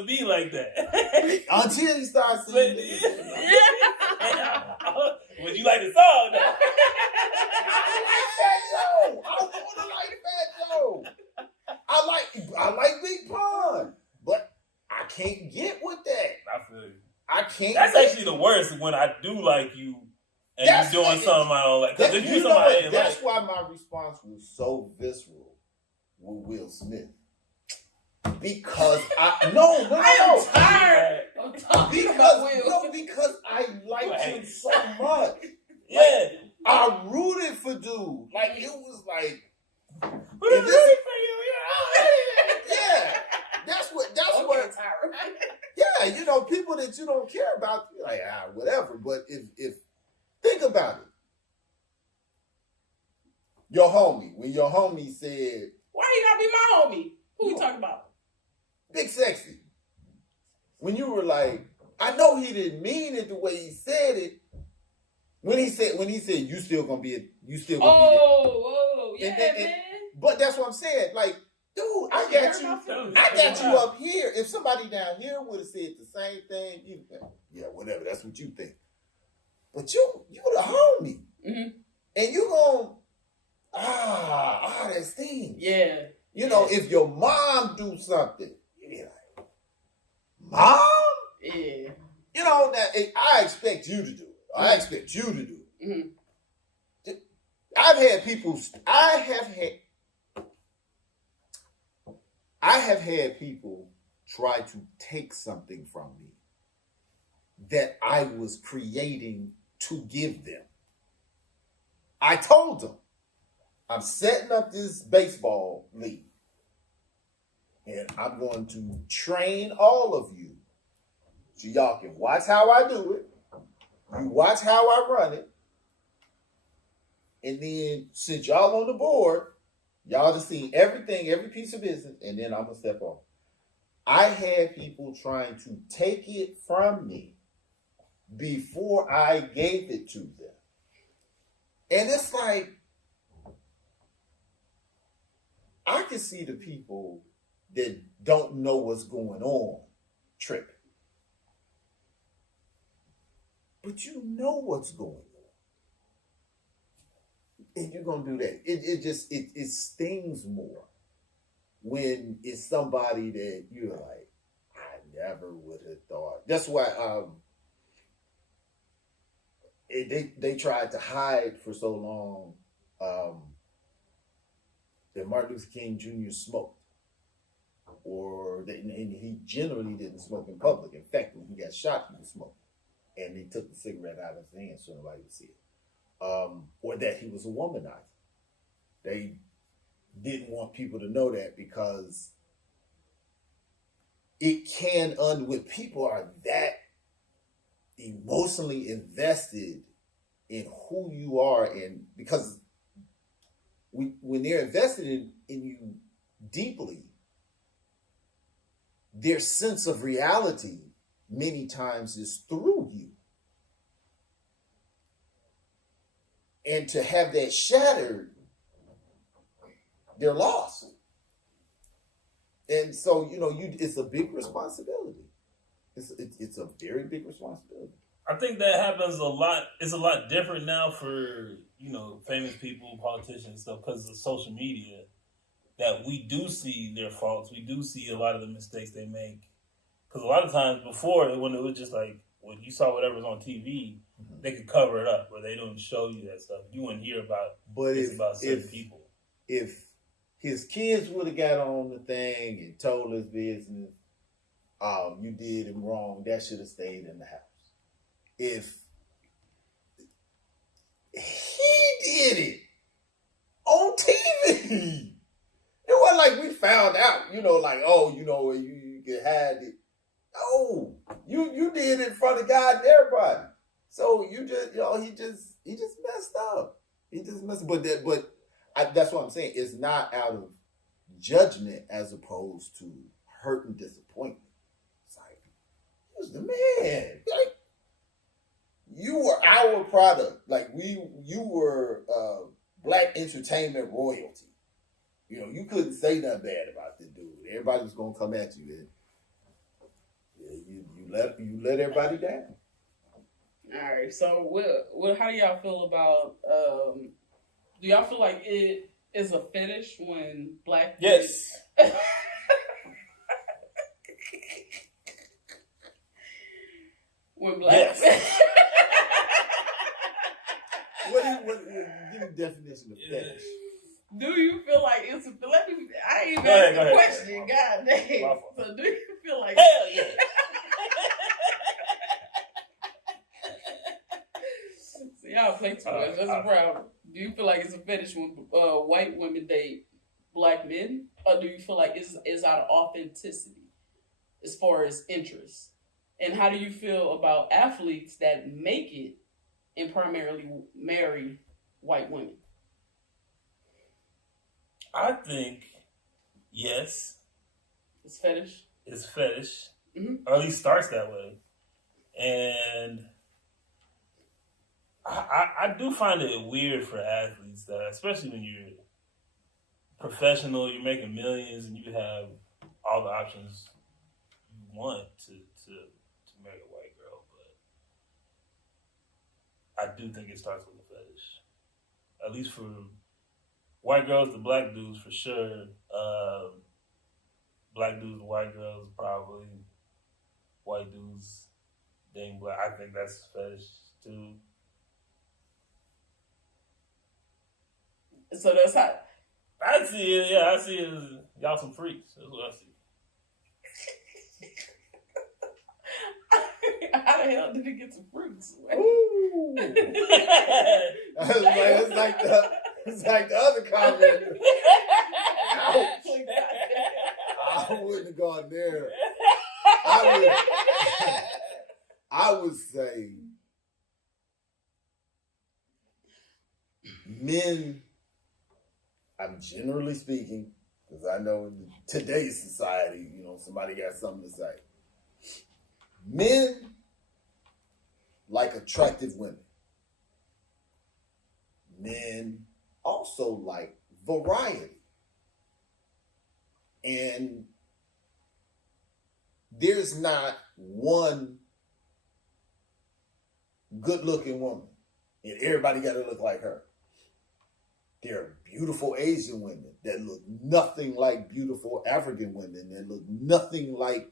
to be like that. Until you start seeing it. Would you like the song? Though? I like Fat Joe. I want to like Fat Joe. I like Big Pun, but I can't get with that. I feel you. I can't. That's actually the worst when I do like you and you're doing something I don't like. Because if you somebody that's why my response was so visceral with Will Smith. Because I'm tired of talking about Will. Because I liked him so much. Yeah. I rooted for dude. Like, it was like... We're rooting for you. Yeah. That's what... Yeah, you know, people that you don't care about, you're like, whatever. But if... Think about it. When your homie said... Why you gotta be my homie? Who you talking about? Big Sexy. When you were like, I know he didn't mean it the way he said it. When he said you still gonna be there. Oh, yeah, man. But that's what I'm saying. Like, dude, I got you up here. If somebody down here would have said the same thing, yeah, whatever. That's what you think. But you the homie, and you gonna that sting. Yeah. You know, if your mom do something, you be like, Mom? Yeah. You know, that I expect you to do it. I expect you to do it. Mm-hmm. I have had people try to take something from me that I was creating to give them. I told them, I'm setting up this baseball league, and I'm going to train all of you so y'all can watch how I do it. You watch how I run it. And then, since y'all on the board, y'all just see everything, every piece of business, and then I'm going to step off. I had people trying to take it from me before I gave it to them. And it's like, I can see the people that don't know what's going on tripping. But you know what's going on. And you're going to do that. It stings more when it's somebody that you're like, I never would have thought. That's why they tried to hide for so long that Martin Luther King Jr. smoked. And he generally didn't smoke in public. In fact, when he got shot, he was smoking. And he took the cigarette out of his hand so nobody would see it. Or that he was a womanizer. They didn't want people to know that because it can when people are that emotionally invested in who you are, and because when they're invested in you deeply, their sense of reality many times is through you. And to have that shattered, they're lost. And so, it's a big responsibility. It's a very big responsibility. I think that happens a lot. It's a lot different now for, famous people, politicians, stuff, because of social media, that we do see their faults. We do see a lot of the mistakes they make. Because a lot of times before, when it was just like, when you saw whatever was on TV, they could cover it up, or they don't show you that stuff. You wouldn't hear about certain people. If his kids would have got on the thing and told his business, you did him wrong, that should have stayed in the house. If he did it on TV, it wasn't like we found out, you could hide it. No, you did it in front of God and everybody. So he just messed up. He just messed up. That's what I'm saying. It's not out of judgment as opposed to hurt and disappointment. It's like, he was the man. Like, you were our product. Like, you were black entertainment royalty. You couldn't say nothing bad about this dude. Everybody was gonna come at you. let everybody down. All right. So, what? How do y'all feel about? Do y'all feel like it is a fetish when black? Yes. When black. Yes. What give me the definition of fetish? Do you feel like it's a? Let me. I ain't even Go ahead, asked the go ahead. question. God damn. My fault. So, do you feel like? Hell yeah. See, y'all play too much. That's a problem. Do you feel like it's a fetish when white women date black men, or do you feel like it's out of authenticity as far as interest? And how do you feel about athletes that make it and primarily marry white women? I think yes. It's fetish. It's fetish, Mm-hmm. or at least starts that way, and I do find it weird for athletes that, especially when you're professional, you're making millions, and you have all the options you want to marry a white girl. But I do think it starts with a fetish, at least for white girls to black dudes for sure. Black dudes to white girls probably. White dudes dating black. I think that's fetish too. So that's how. I see it. Yeah, I see it as y'all some freaks. That's what I see. How the hell did it get to fruits? Ooh. It's like the other comment. Ouch. I wouldn't have gone there. I would say men, I'm generally speaking, because I know in today's society, somebody got something to say. Men like attractive women. Men also like variety. And there's not one good-looking woman, and everybody got to look like her. There are beautiful Asian women that look nothing like beautiful African women, that look nothing like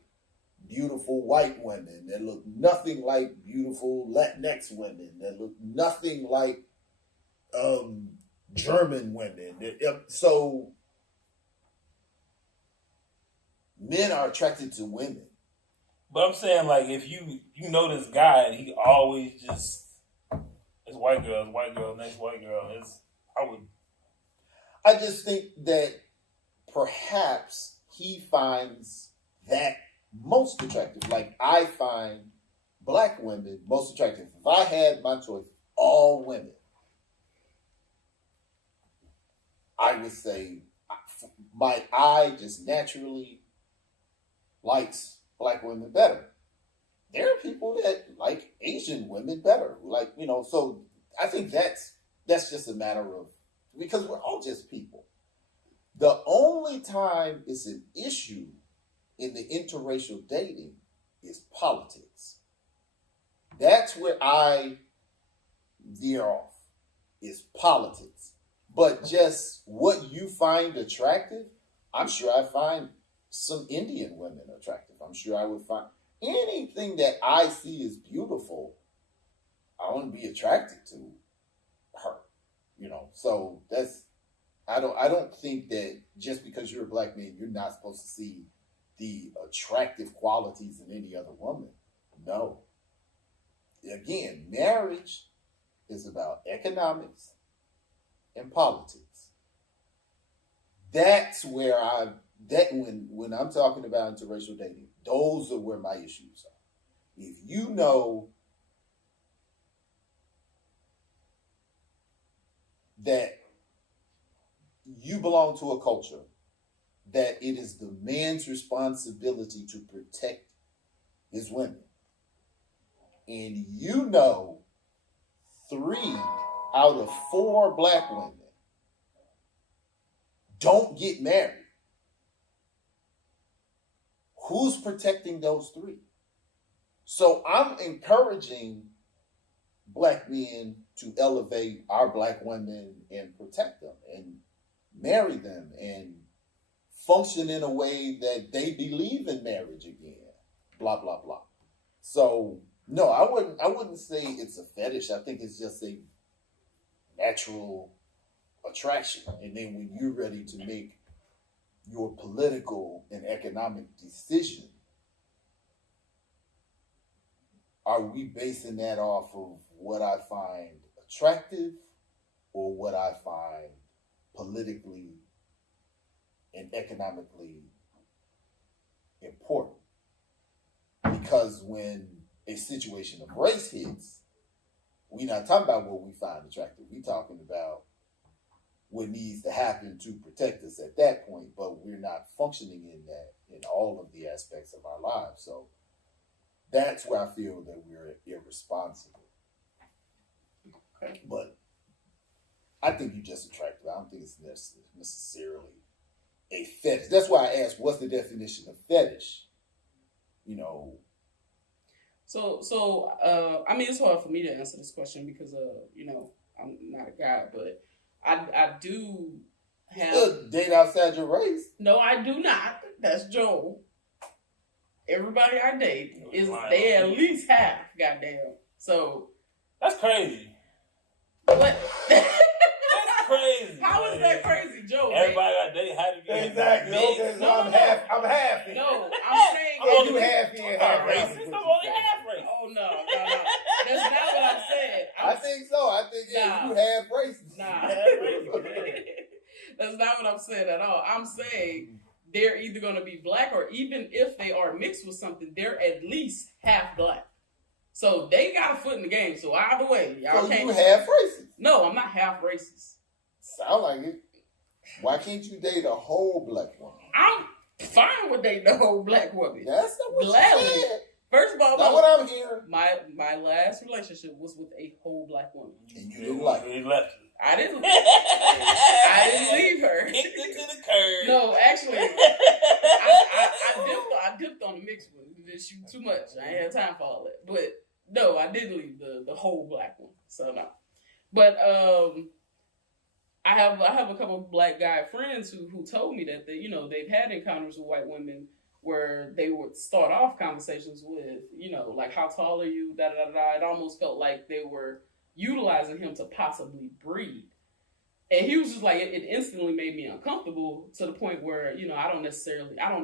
beautiful white women, that look nothing like beautiful Latinx women, that look nothing like German women. So men are attracted to women. But I'm saying, like, if you know this guy and he always just it's white girl, next white girl. I just think that perhaps he finds that most attractive. Like, I find black women most attractive. If I had my choice, all women, I would say my eye just naturally likes black women better. There are people that like Asian women better. So I think that's just a matter of, because we're all just people. The only time it's an issue in the interracial dating is politics. That's where I veer off, is politics. But just what you find attractive, I'm sure I find some Indian women attractive. I'm sure I would find anything that I see is beautiful, I want to be attracted to her. So that's, I don't think that just because you're a black man, you're not supposed to see the attractive qualities in any other woman. No. Again, marriage is about economics and politics. That's where when I'm talking about interracial dating, those are where my issues are. If you know that you belong to a culture that it is the man's responsibility to protect his women, and 3 out of 4 black women don't get married, who's protecting those 3? So I'm encouraging black men to elevate our black women and protect them and marry them and function in a way that they believe in marriage again. Blah blah blah. So no, I wouldn't say it's a fetish. I think it's just a natural attraction. And then when you're ready to make your political and economic decision, are we basing that off of what I find attractive or what I find politically and economically important? Because when a situation of race hits, we're not talking about what we find attractive. We're talking about what needs to happen to protect us at that point, but we're not functioning in that in all of the aspects of our lives. So that's where I feel that we're irresponsible. Okay. But I think you're just attractive. I don't think it's necessarily a fetish. That's why I asked, what's the definition of fetish? You know. So, I mean, it's hard for me to answer this question because, you know, I'm not a guy, but I do have. You date outside your race. No, I do not. That's Joel. Everybody I date is they at least half. Goddamn. So that's crazy. What? That's crazy. How is that crazy, Joe? Everybody got date. How did you get Exactly. Okay, so I'm half in. No, I'm saying you half in, half racist. I'm only half racist. Oh no. That's not what I said. I think so. I think you half racist. Nah. That's not what I'm saying at all. I'm saying they're either going to be black, or even if they are mixed with something, they're at least half black. So they got a foot in the game. So either way, y'all so can't. You half racist? No, I'm not half racist. Sound like it. Why can't you date a whole black woman? I'm fine with dating a whole black woman. That's not what Gladly. you said. First of all, not what I'm hearing. My last relationship was with a whole black woman. And you didn't like it. Left you. I didn't leave her. Kicked it to the curb. No, actually, I dipped on the mixed one. We didn't shoot too much. I ain't had time for all that. But no, I did leave the whole black one. So no. But I have a couple of black guy friends who told me that they've had encounters with white women where they would start off conversations with, like, how tall are you? Da da da. It almost felt like they were utilizing him to possibly breed. And he was just like, it instantly made me uncomfortable to the point where, I don't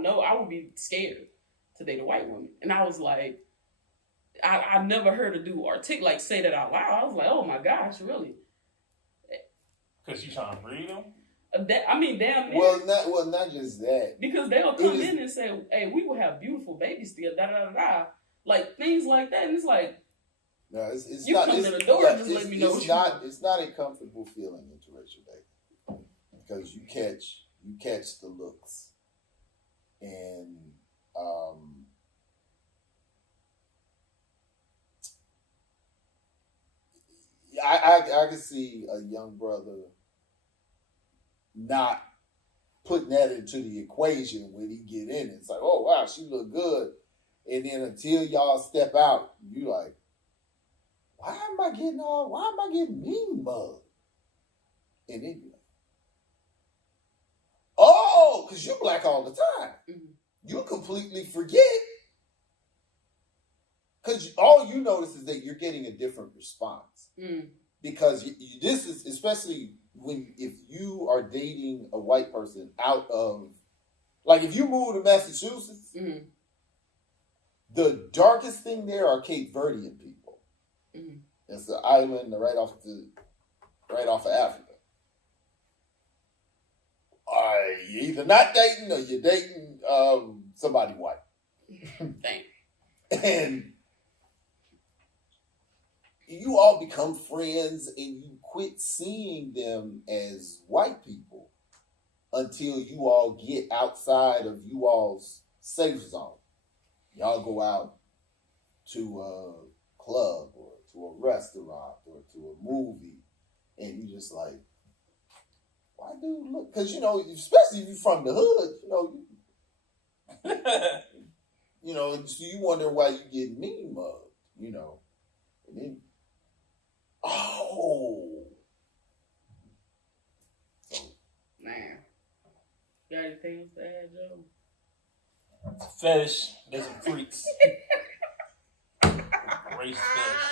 know, I would be scared to date a white woman. And I was like, I never heard a dude say that out loud. I was like, oh my gosh, really? Because she's trying to breed him? Damn near. Well, not just that. Because they'll come in and say, hey, we will have beautiful babies together, da da da da. Like, things like that. And it's like, no, it's you not. come to the door and just let me know. It's not a comfortable feeling, interracial dating, because you catch the looks, and I can see a young brother not putting that into the equation when he get in. It's like, oh wow, she look good, and then until y'all step out, you like, why am I getting mean mugged? And then you're like, oh, because you're black all the time. Mm-hmm. You completely forget. Because all you notice is that you're getting a different response. Mm. Because this is, especially if you are dating a white person out of, like if you move to Massachusetts, mm-hmm. the darkest thing there are Cape Verdean people. Mm-hmm. It's the island right off of Africa. You're either not dating or you're dating somebody white. Thanks. And you all become friends and you quit seeing them as white people until you all get outside of you all's safe zone. Y'all go out to a club or to a restaurant or to a movie and you just like, why dude look? Because, especially if you're from the hood, so you wonder why you get mean mugged, and then, Man. Got anything else to add, Joe? Fetish. There's some freaks. Race fetish.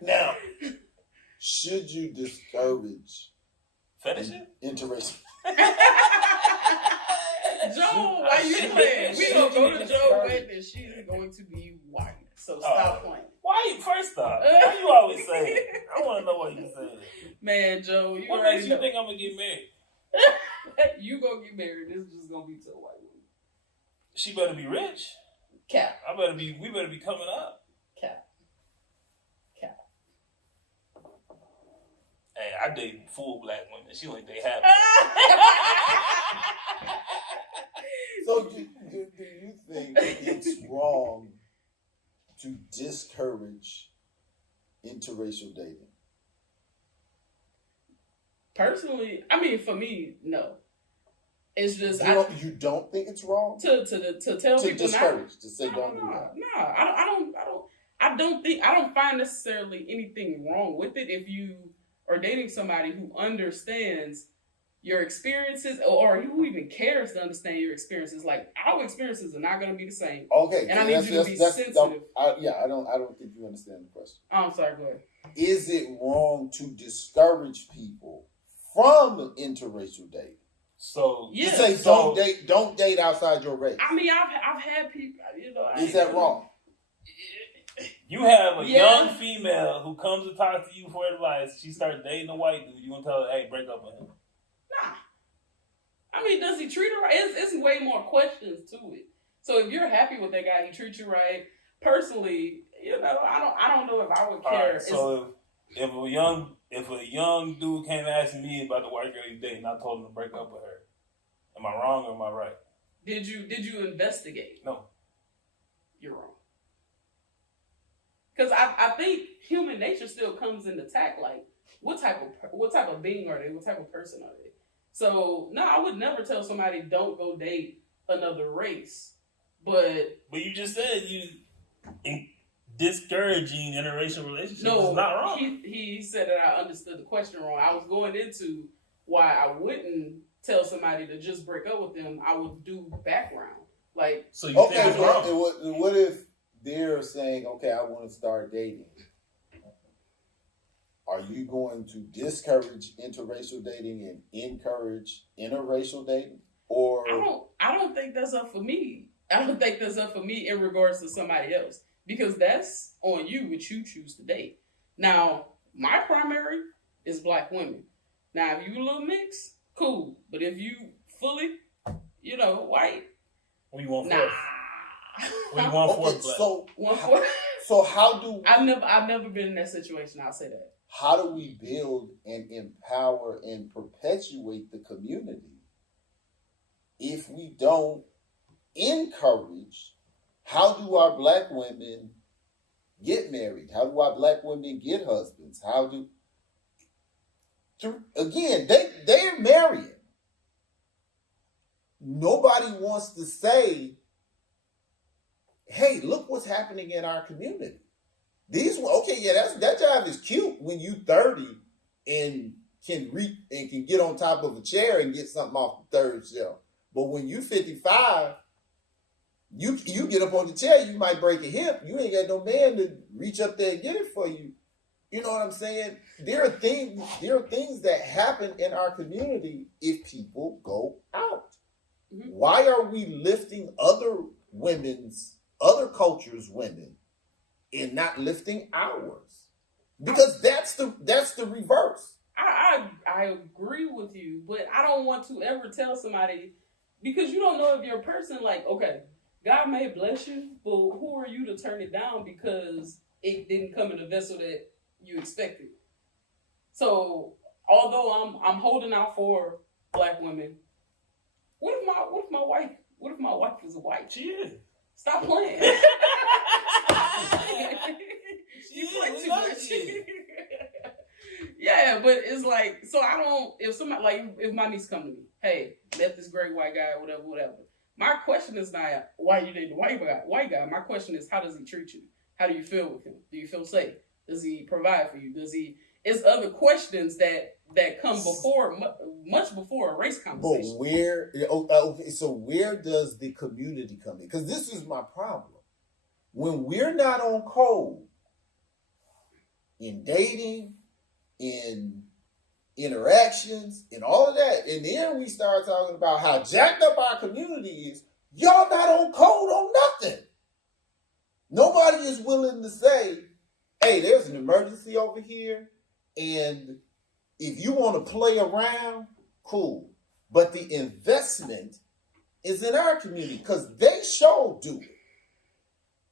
Now, should you discourage Fetish? interracial? Joe, why you playing? We gonna go to Joe wedding and she's going to be white. So stop playing. Why? First off, why you always say it? I want to know why you say it. Man, Joe, what makes you think I'm gonna get married? You gonna get married? This is just gonna be to a white woman. She better be rich. Cap. We better be coming up. Cap. Hey, I date full black women. She only date half. So do you think it's wrong to discourage interracial dating? Personally, I mean, for me, no. It's just you don't think it's wrong to tell people discourage, to say don't do that. No, I don't find necessarily anything wrong with it if you are dating somebody who understands your experiences or who even cares to understand your experiences. Like, our experiences are not going to be the same. Okay, and I need you to be sensitive. I don't think you understand the question. Oh, I'm sorry. Go ahead. Is it wrong to discourage people from interracial dating? So yeah, say don't date outside your race. I mean, I've had people. Is that wrong? You have a young female who comes to talk to you for advice. She starts dating a white dude. You gonna tell her, "Hey, break up with him"? Nah. I mean, does he treat her right? It's way more questions to it. So if you're happy with that guy, he treats you right. Personally, I don't know if I would care. Right, so if a young dude came asking me about the white girl he's dating, I told him to break up with her. Am I wrong or am I right? Did you investigate? No. You're wrong. Because I think human nature still comes into attack. Like, what type of being are they? What type of person are they? So no, I would never tell somebody don't go date another race. But you just said discouraging interracial relationships is not wrong. He said that I understood the question wrong. I was going into why I wouldn't tell somebody to just break up with them. I would do background. Like, so you think it's wrong? What if they're saying, okay, I want to start dating? Are you going to discourage interracial dating and encourage interracial dating? Or I don't think that's up for me. I don't think that's up for me in regards to somebody else. Because that's on you, which you choose to date. Now, my primary is black women. Now, if you a little mix, cool. But if you fully, white, we want nah. We want fourth black. So how do I've never been in that situation. I'll say that. How do we build and empower and perpetuate the community if we don't encourage? How do our black women get married? How do our black women get husbands? Again, they're marrying. Nobody wants to say, hey, look what's happening in our community. That job is cute when you 30 and can get on top of a chair and get something off the third shelf. But when you 55, you get up on the chair, you might break a hip. You ain't got no man to reach up there and get it for you. You know what I'm saying? There are things that happen in our community if people go out. Mm-hmm. Why are we lifting other cultures' women and not lifting ours? Because that's the reverse. I agree with you, but I don't want to ever tell somebody, because you don't know if you're a person like, okay, God may bless you, but who are you to turn it down because it didn't come in the vessel that you expected? So, although I'm holding out for black women, what if my wife is a white? She is. Stop playing. You play too much. Yeah, but it's like, so I don't, if somebody, like, if my niece come to me, hey, met this great white guy, whatever. My question is not, why you dating the white guy? My question is, how does he treat you? How do you feel with him? Do you feel safe? Does he provide for you? It's other questions that come before, much before a race conversation. But okay, so where does the community come in? Because this is my problem. When we're not on code in dating, in interactions, and all of that, and then we start talking about how jacked up our community is, y'all not on code on nothing. Nobody is willing to say, hey, there's an emergency over here, and if you want to play around, cool. But the investment is in our community because they sure do it.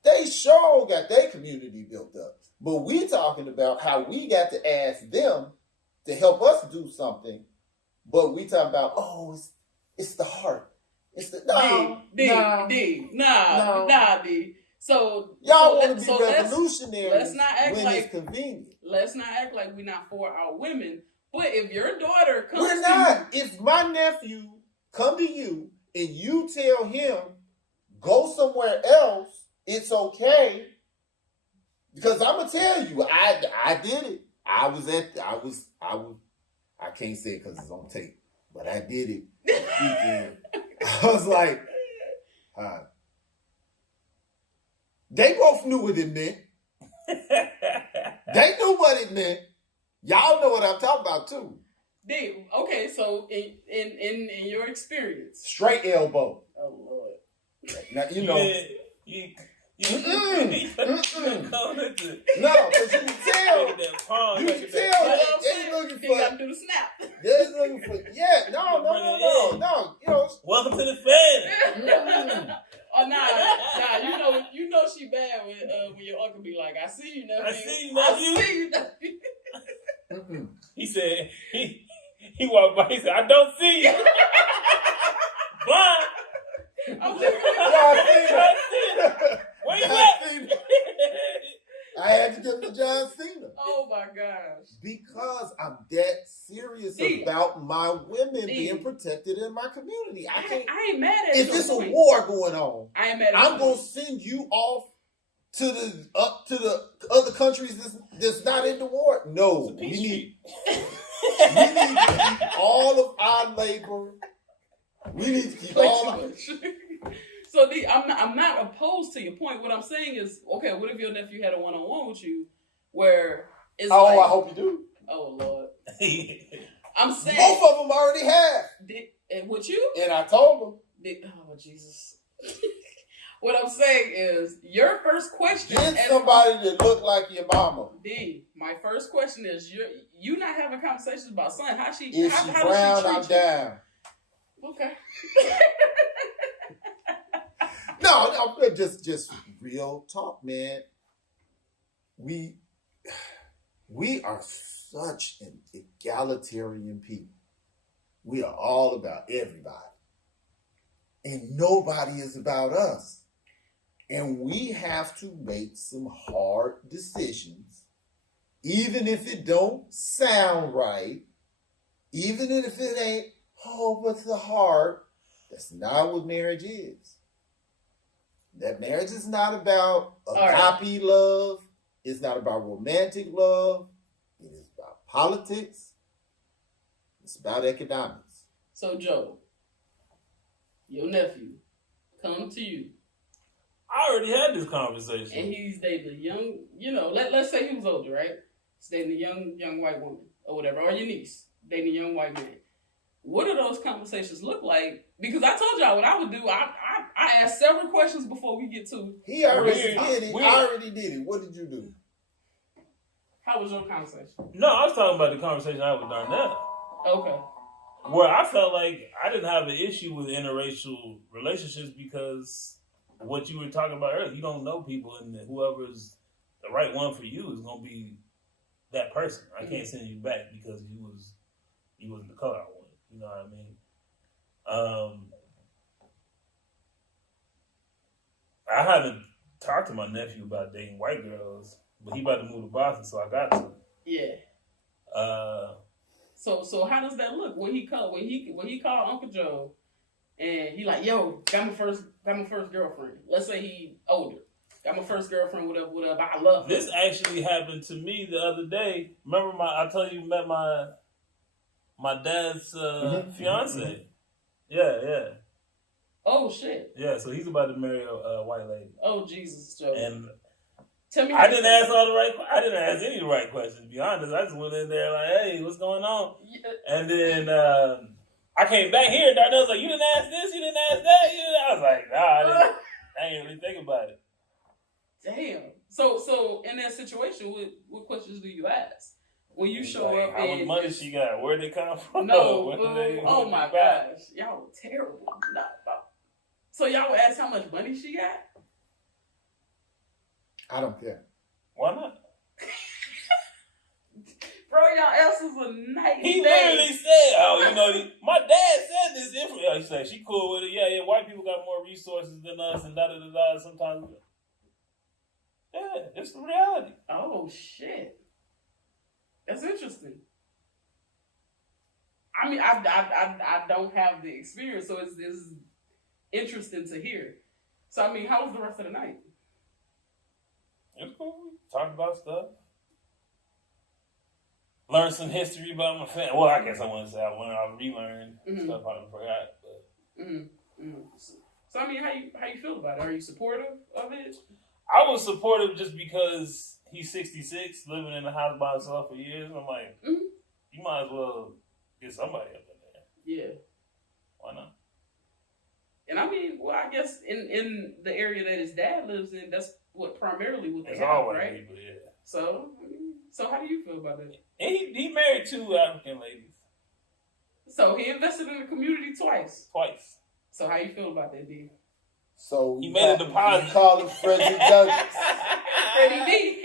They sure got their community built up. But we're talking about how we got to ask them to help us do something. But we talking about, it's the heart. It's the D. So y'all want to be revolutionary. Let's not act when like it's convenient. Let's not act like we're not for our women. But if your daughter comes, we're not. If my nephew come to you and you tell him go somewhere else, it's okay. Because I'm gonna tell you, I did it. I can't say it because it's on tape, but I did it. I was like, they both knew what it meant. They knew what it meant. Y'all know what I'm talking about too. Okay, so in your experience, straight elbow. Oh Lord. Now you know. No, because you can tell. You can tell they're looking for. Gotta do the snap. They're looking for. Yeah, no. You know. Welcome to the family. Oh nah. You know she bad when your uncle be like, I see you, nephew. I see you, nephew. He said he walked by. He said, I don't see you. Bye. I'm looking Where you at? I had to give him to John Cena. Oh my gosh. Because I'm that serious about my women being protected in my community. I ain't mad at you. If it's a war going on, I ain't mad at I'm gonna send you off to the other countries that's not in the war. No, we need to keep all of our labor. We need to keep all of it. So I'm not opposed to your point. What I'm saying is, okay, what if your nephew had a one-on-one with you where it's I hope you do. Oh Lord. I'm saying both of them already have. And with you? And I told them. Oh Jesus. What I'm saying is, your first question. Get somebody that look like your mama. My first question is, you not having conversations about son. How if she brown, does she I'm treat down. Okay. No, just real talk, man. We are such an egalitarian people. We are all about everybody. And nobody is about us. And we have to make some hard decisions, even if it don't sound right, even if it ain't, with the heart. That's not what marriage is. That marriage is not about agape love. It's not about romantic love. It is about politics. It's about economics. So, Joe, your nephew come to you. I already had this conversation. And he's dating a young, let's say he was older, right? He's dating a young white woman or whatever, or your niece dating a young white man. What do those conversations look like? Because I told y'all what I would do. I asked several questions before we get to. He already did it. I already did it. What did you do? How was your conversation? No, I was talking about the conversation I had with Darnell. Okay. Where I felt like I didn't have an issue with interracial relationships because what you were talking about earlier, you don't know people, and whoever's the right one for you is going to be that person. I can't send you back because you wasn't the color I wanted. You know what I mean? I haven't talked to my nephew about dating white girls, but he about to move to Boston, so I got to. Yeah. So how does that look when he called Uncle Joe and he like, yo, got my first girlfriend. Let's say he older. Got my first girlfriend, whatever. I love her. This actually happened to me the other day. Remember I told you met my dad's fiance. Mm-hmm. Yeah. Oh shit. Yeah, so he's about to marry a white lady. Oh Jesus, Joe. And tell me, I didn't ask I didn't ask any of the right questions. To be honest, I just went in there like, "Hey, what's going on?" Yeah. And then I came back here. Darnell was like, "You didn't ask this. You didn't ask that." I was like, "Nah, I didn't really think about it." Damn. So in that situation, what questions do you ask when you show like, up? How much money she got? Where'd they come from? No, oh my gosh, y'all were terrible. No. So y'all would ask how much money she got? I don't care. Why not? Bro, y'all answers were nice. He literally said, my dad said this. He said, she cool with it. Yeah, white people got more resources than us and da-da-da-da. Sometimes. Yeah, it's the reality. Oh, shit. That's interesting. I mean, I don't have the experience, so it's interesting to hear. So, I mean, how was the rest of the night? It was cool. Talked about stuff. Learned some history about my family. Well, I guess I wouldn't say I relearned stuff I forgot. But. So, I mean, how you feel about it? Are you supportive of it? I was supportive just because he's 66, living in the house by himself for years. I'm like, you might as well get somebody up in there. Yeah. Why not? And I mean, well, I guess in the area that his dad lives in, that's primarily what they It's have, all white right? people, yeah. So how do you feel about it? And he married 2 African ladies. So he invested in the community twice. So how you feel about that, D? So he made a deposit. You call him Freddie Douglas. Freddie D.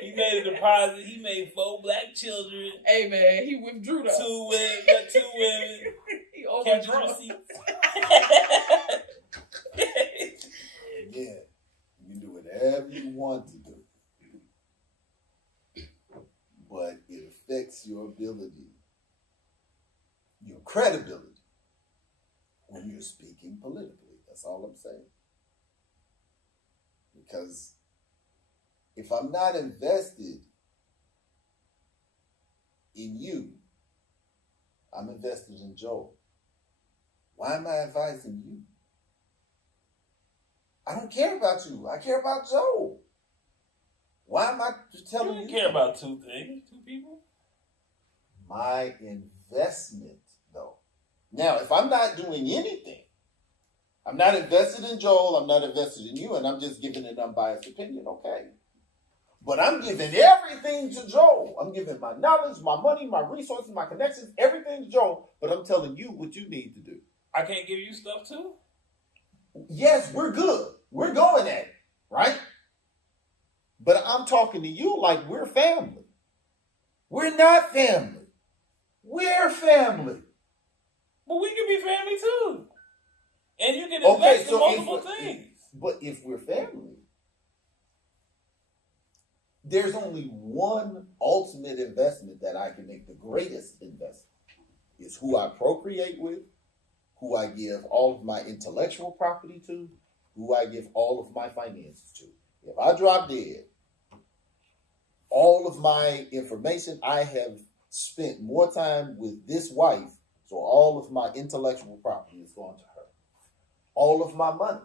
He made a deposit. He made 4 black children. Hey man, he withdrew though. 2 women. He overdrawn. Yeah, you can do whatever you want to do, but it affects your ability, your credibility when you're speaking politically. That's all I'm saying. Because if I'm not invested in you, I'm invested in Joel. Why am I advising you? I don't care about you. I care about Joel. Why am I telling you? You care about 2 things, 2 people? My investment, though. Now, if I'm not doing anything, I'm not invested in Joel, I'm not invested in you, and I'm just giving an unbiased opinion, okay. But I'm giving everything to Joel. I'm giving my knowledge, my money, my resources, my connections, everything to Joel, but I'm telling you what you need to do. I can't give you stuff too? Yes, we're good. We're going at it, right? But I'm talking to you like we're family. We're not family. We're family. But we can be family too. And you can invest in multiple things. But if we're family, there's only one ultimate investment that I can make, the greatest investment. Is who I procreate with, who I give all of my intellectual property to, who I give all of my finances to. If I drop dead, all of my information, I have spent more time with this wife, so all of my intellectual property is going to her. All of my money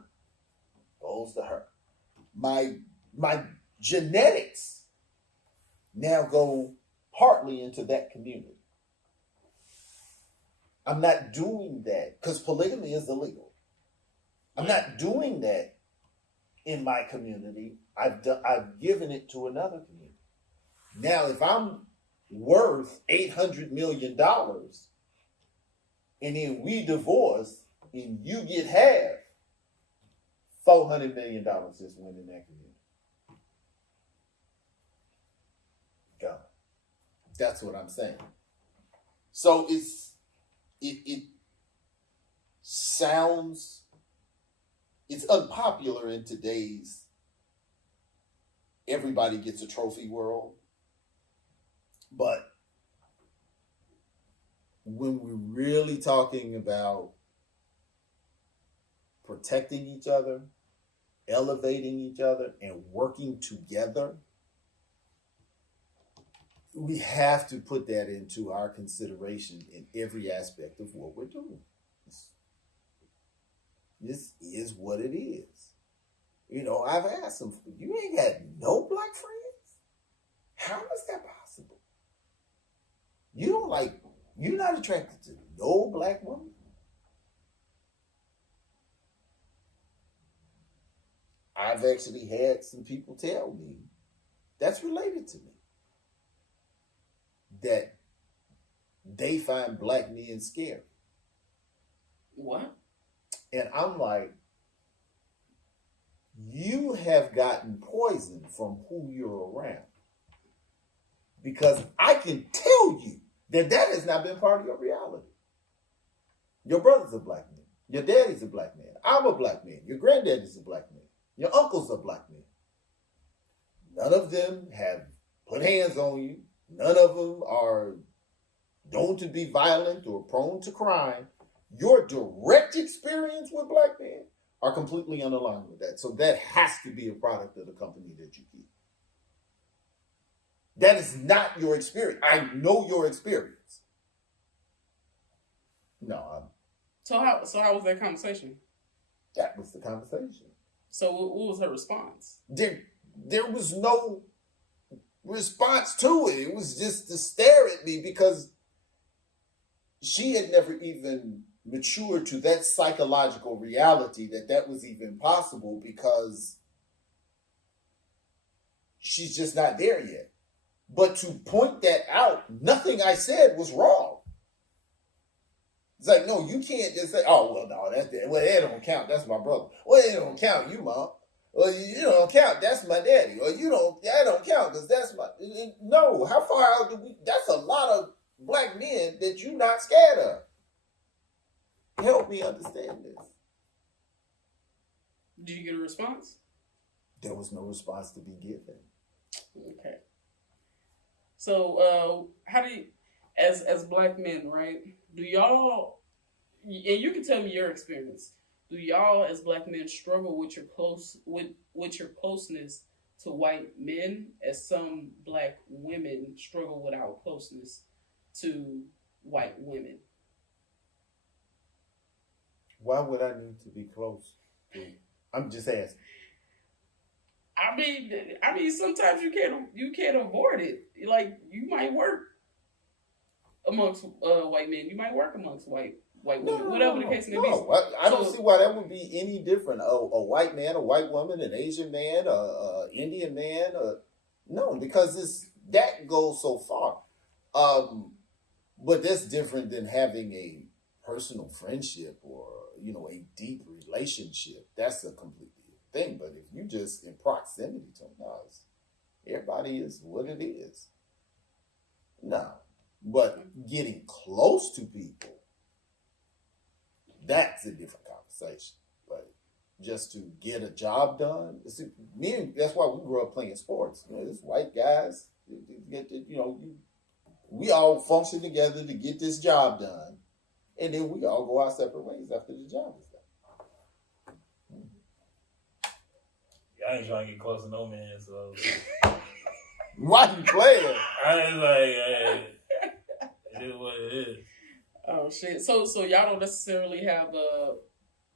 goes to her. My genetics now go partly into that community. I'm not doing that because polygamy is illegal. I'm not doing that in my community. I've given it to another community. Now, if I'm worth $800 million and then we divorce and you get half, $400 million just went in that community. Go. That's what I'm saying. So it sounds, it's unpopular in today's everybody gets a trophy world, but when we're really talking about protecting each other, elevating each other, and working together, we have to put that into our consideration in every aspect of what we're doing. This is what it is. You know, I've asked them, you ain't got no black friends? How is that possible? You're not attracted to no black woman? I've actually had some people tell me that's related to me, that they find black men scary. What? And I'm like, you have gotten poison from who you're around. Because I can tell you that has not been part of your reality. Your brother's a black man. Your daddy's a black man. I'm a black man. Your granddaddy's a black man. Your uncle's a black man. None of them have put hands on you. None of them are known to be violent or prone to crime. Your direct experience with black men are completely unaligned with that. So that has to be a product of the company that you keep. That is not your experience. I know your experience. No. So how was that conversation? That was the conversation. So what was her response? There was no response to it. It was just to stare at me because she had never even matured to that psychological reality that was even possible, because she's just not there yet. But to point that out, nothing I said was wrong. It's like, no, you can't just say, oh, well, no, that don't count. That's my brother. Well, it don't count, you mom. Well, you don't count. That's my daddy. Or that don't count because that's my... No, how far out do we... That's a lot of black men that you're not scared of. Help me understand this. Did you get a response? There was no response to be given. Okay. So, how do you, as black men, right? Do y'all, and you can tell me your experience. Do y'all, as black men, struggle with your closeness to white men, as some black women struggle with our closeness to white women? Why would I need to be close to? I'm just asking. I mean, sometimes you can't avoid it. Like, you might work amongst white men. You might work amongst white women. Whatever the case may be. I don't see why that would be any different. A white man, a white woman, an Asian man, a Indian man. No, because that goes so far. But that's different than having a personal friendship or a deep relationship. That's a completely thing. But if you just in proximity to them, everybody is what it is. No. But getting close to people, that's a different conversation. But just to get a job done, that's why we grew up playing sports. This white guys, we all function together to get this job done. And then we all go our separate ways after the job is done. I ain't trying to get close to no man, so. Why you playing? I was like, hey, it is what it is. Oh shit! So y'all don't necessarily have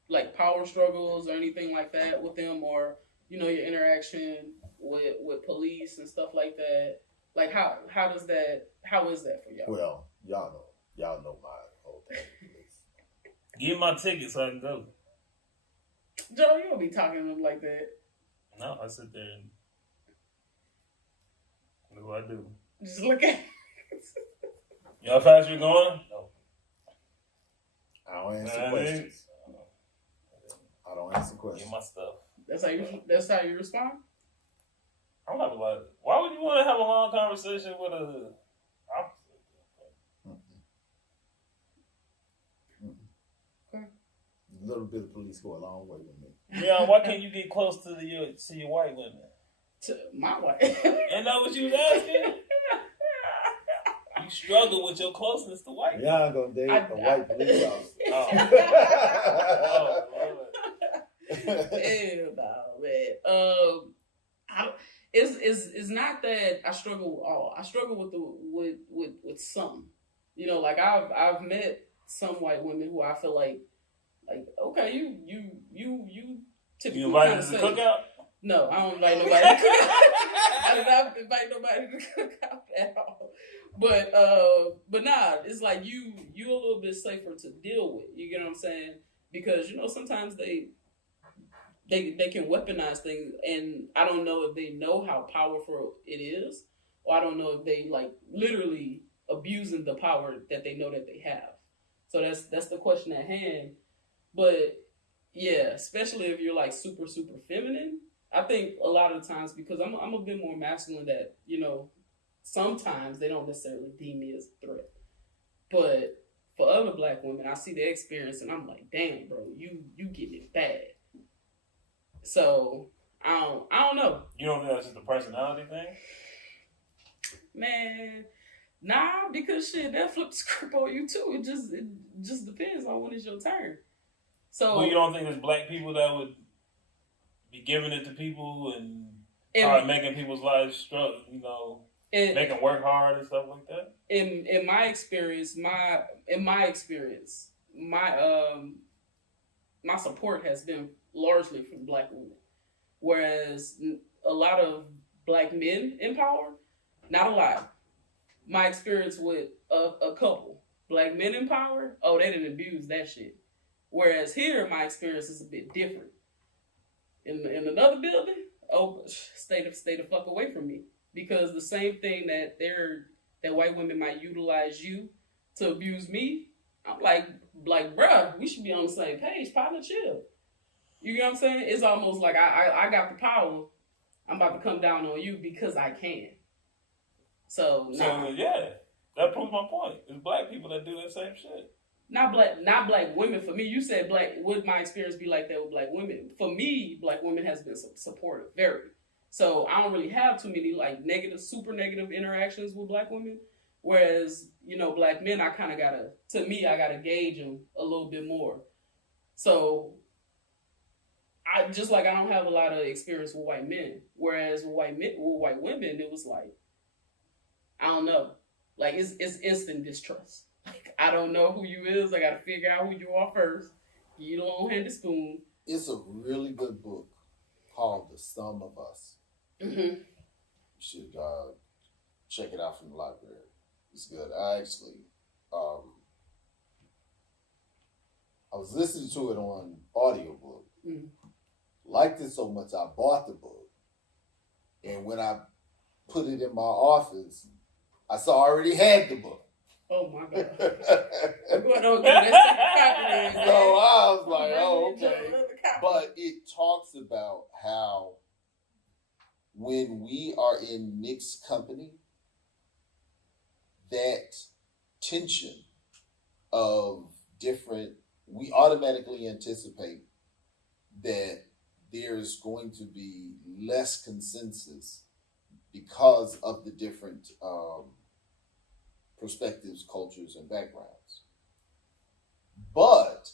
like power struggles or anything like that with them, or your interaction with police and stuff like that. Like how is that for y'all? Well, y'all know my whole thing. Give my ticket so I can go. Joe, you don't be talking to them like that. No, I sit there and what do I do? Just look at. You know how fast you're going? No. I don't answer questions. I don't answer questions. Get my stuff. That's how you respond? I'm not like, why would you want to have a long conversation with a opposite? Okay. A little bit of police go a long way with me. Yeah, why can't you get close to your white women? To my wife. And that what you was asking? You struggle with your closeness to white. Y'all gonna date a white police officer. Oh, Lord. Hell no, man. It's not that I struggle with all. I struggle with some. You know, like I've met some white women who I feel like okay, you typically You invited to the cookout? No, I don't invite nobody to the cookout. I do not invite nobody to the cookout at all. But nah, it's like you a little bit safer to deal with. You get what I'm saying? Because you know sometimes they can weaponize things, and I don't know if they know how powerful it is, or I don't know if they like literally abusing the power that they know that they have. So that's the question at hand. But yeah, especially if you're like super feminine, I think a lot of the times because I'm a bit more masculine that you know sometimes they don't necessarily deem me as a threat. But for other black women, I see their experience and I'm like, damn, bro, you getting it bad. So I don't know. You don't think that's just a personality thing? Man, nah, because shit, they'll flip the script on you too. It just depends on when it's your turn. So Well, you don't think there's black people that would be giving it to people and making people's lives struggle, you know, make them work hard and stuff like that? In my experience, my support has been largely from black women, whereas a lot of black men in power, not a lot. My experience with a couple black men in power, oh, they didn't abuse that shit. Whereas here, my experience is a bit different. In another building, oh, stay the fuck away from me, because the same thing that white women might utilize you to abuse me, I'm like, bruh, we should be on the same page, partner, chill. You know what I'm saying? It's almost like I got the power. I'm about to come down on you because I can. So yeah, that proves my point. It's black people that do that same shit. Not black women. For me, you said black. Would my experience be like that with black women? For me, black women has been supportive, very. So I don't really have too many like super negative interactions with black women. Whereas you know, black men, I kind of gotta gauge them a little bit more. So I don't have a lot of experience with white men. Whereas with white women, it was like, I don't know, like it's instant distrust. Like I don't know who you is. I got to figure out who you are first. Give you the long-handed spoon. It's a really good book called The Sum of Us. Mm-hmm. You should check it out from the library. It's good. I actually, I was listening to it on audiobook. Mm-hmm. Liked it so much I bought the book. And when I put it in my office, I already had the book. Oh my God. We're going to get that second copy. So I was like, oh, okay. But it talks about how when we are in mixed company, that tension of we automatically anticipate that there's going to be less consensus because of the different perspectives, cultures, and backgrounds. But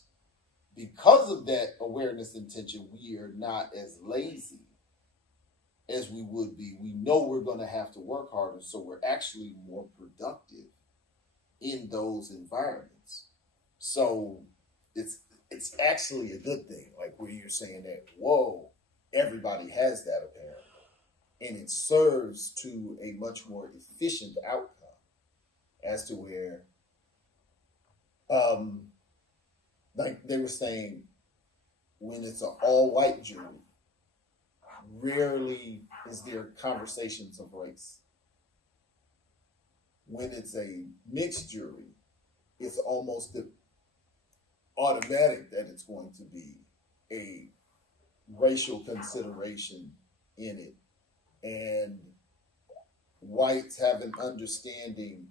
because of that awareness and tension, we are not as lazy as we would be. We know we're going to have to work harder, so we're actually more productive in those environments. So it's actually a good thing, like where you're saying that, whoa, everybody has that apparently. And it serves to a much more efficient outcome as to where, like they were saying, when it's an all-white jury, rarely is there conversations of race. When it's a mixed jury, it's almost automatic that it's going to be a racial consideration in it. And whites have an understanding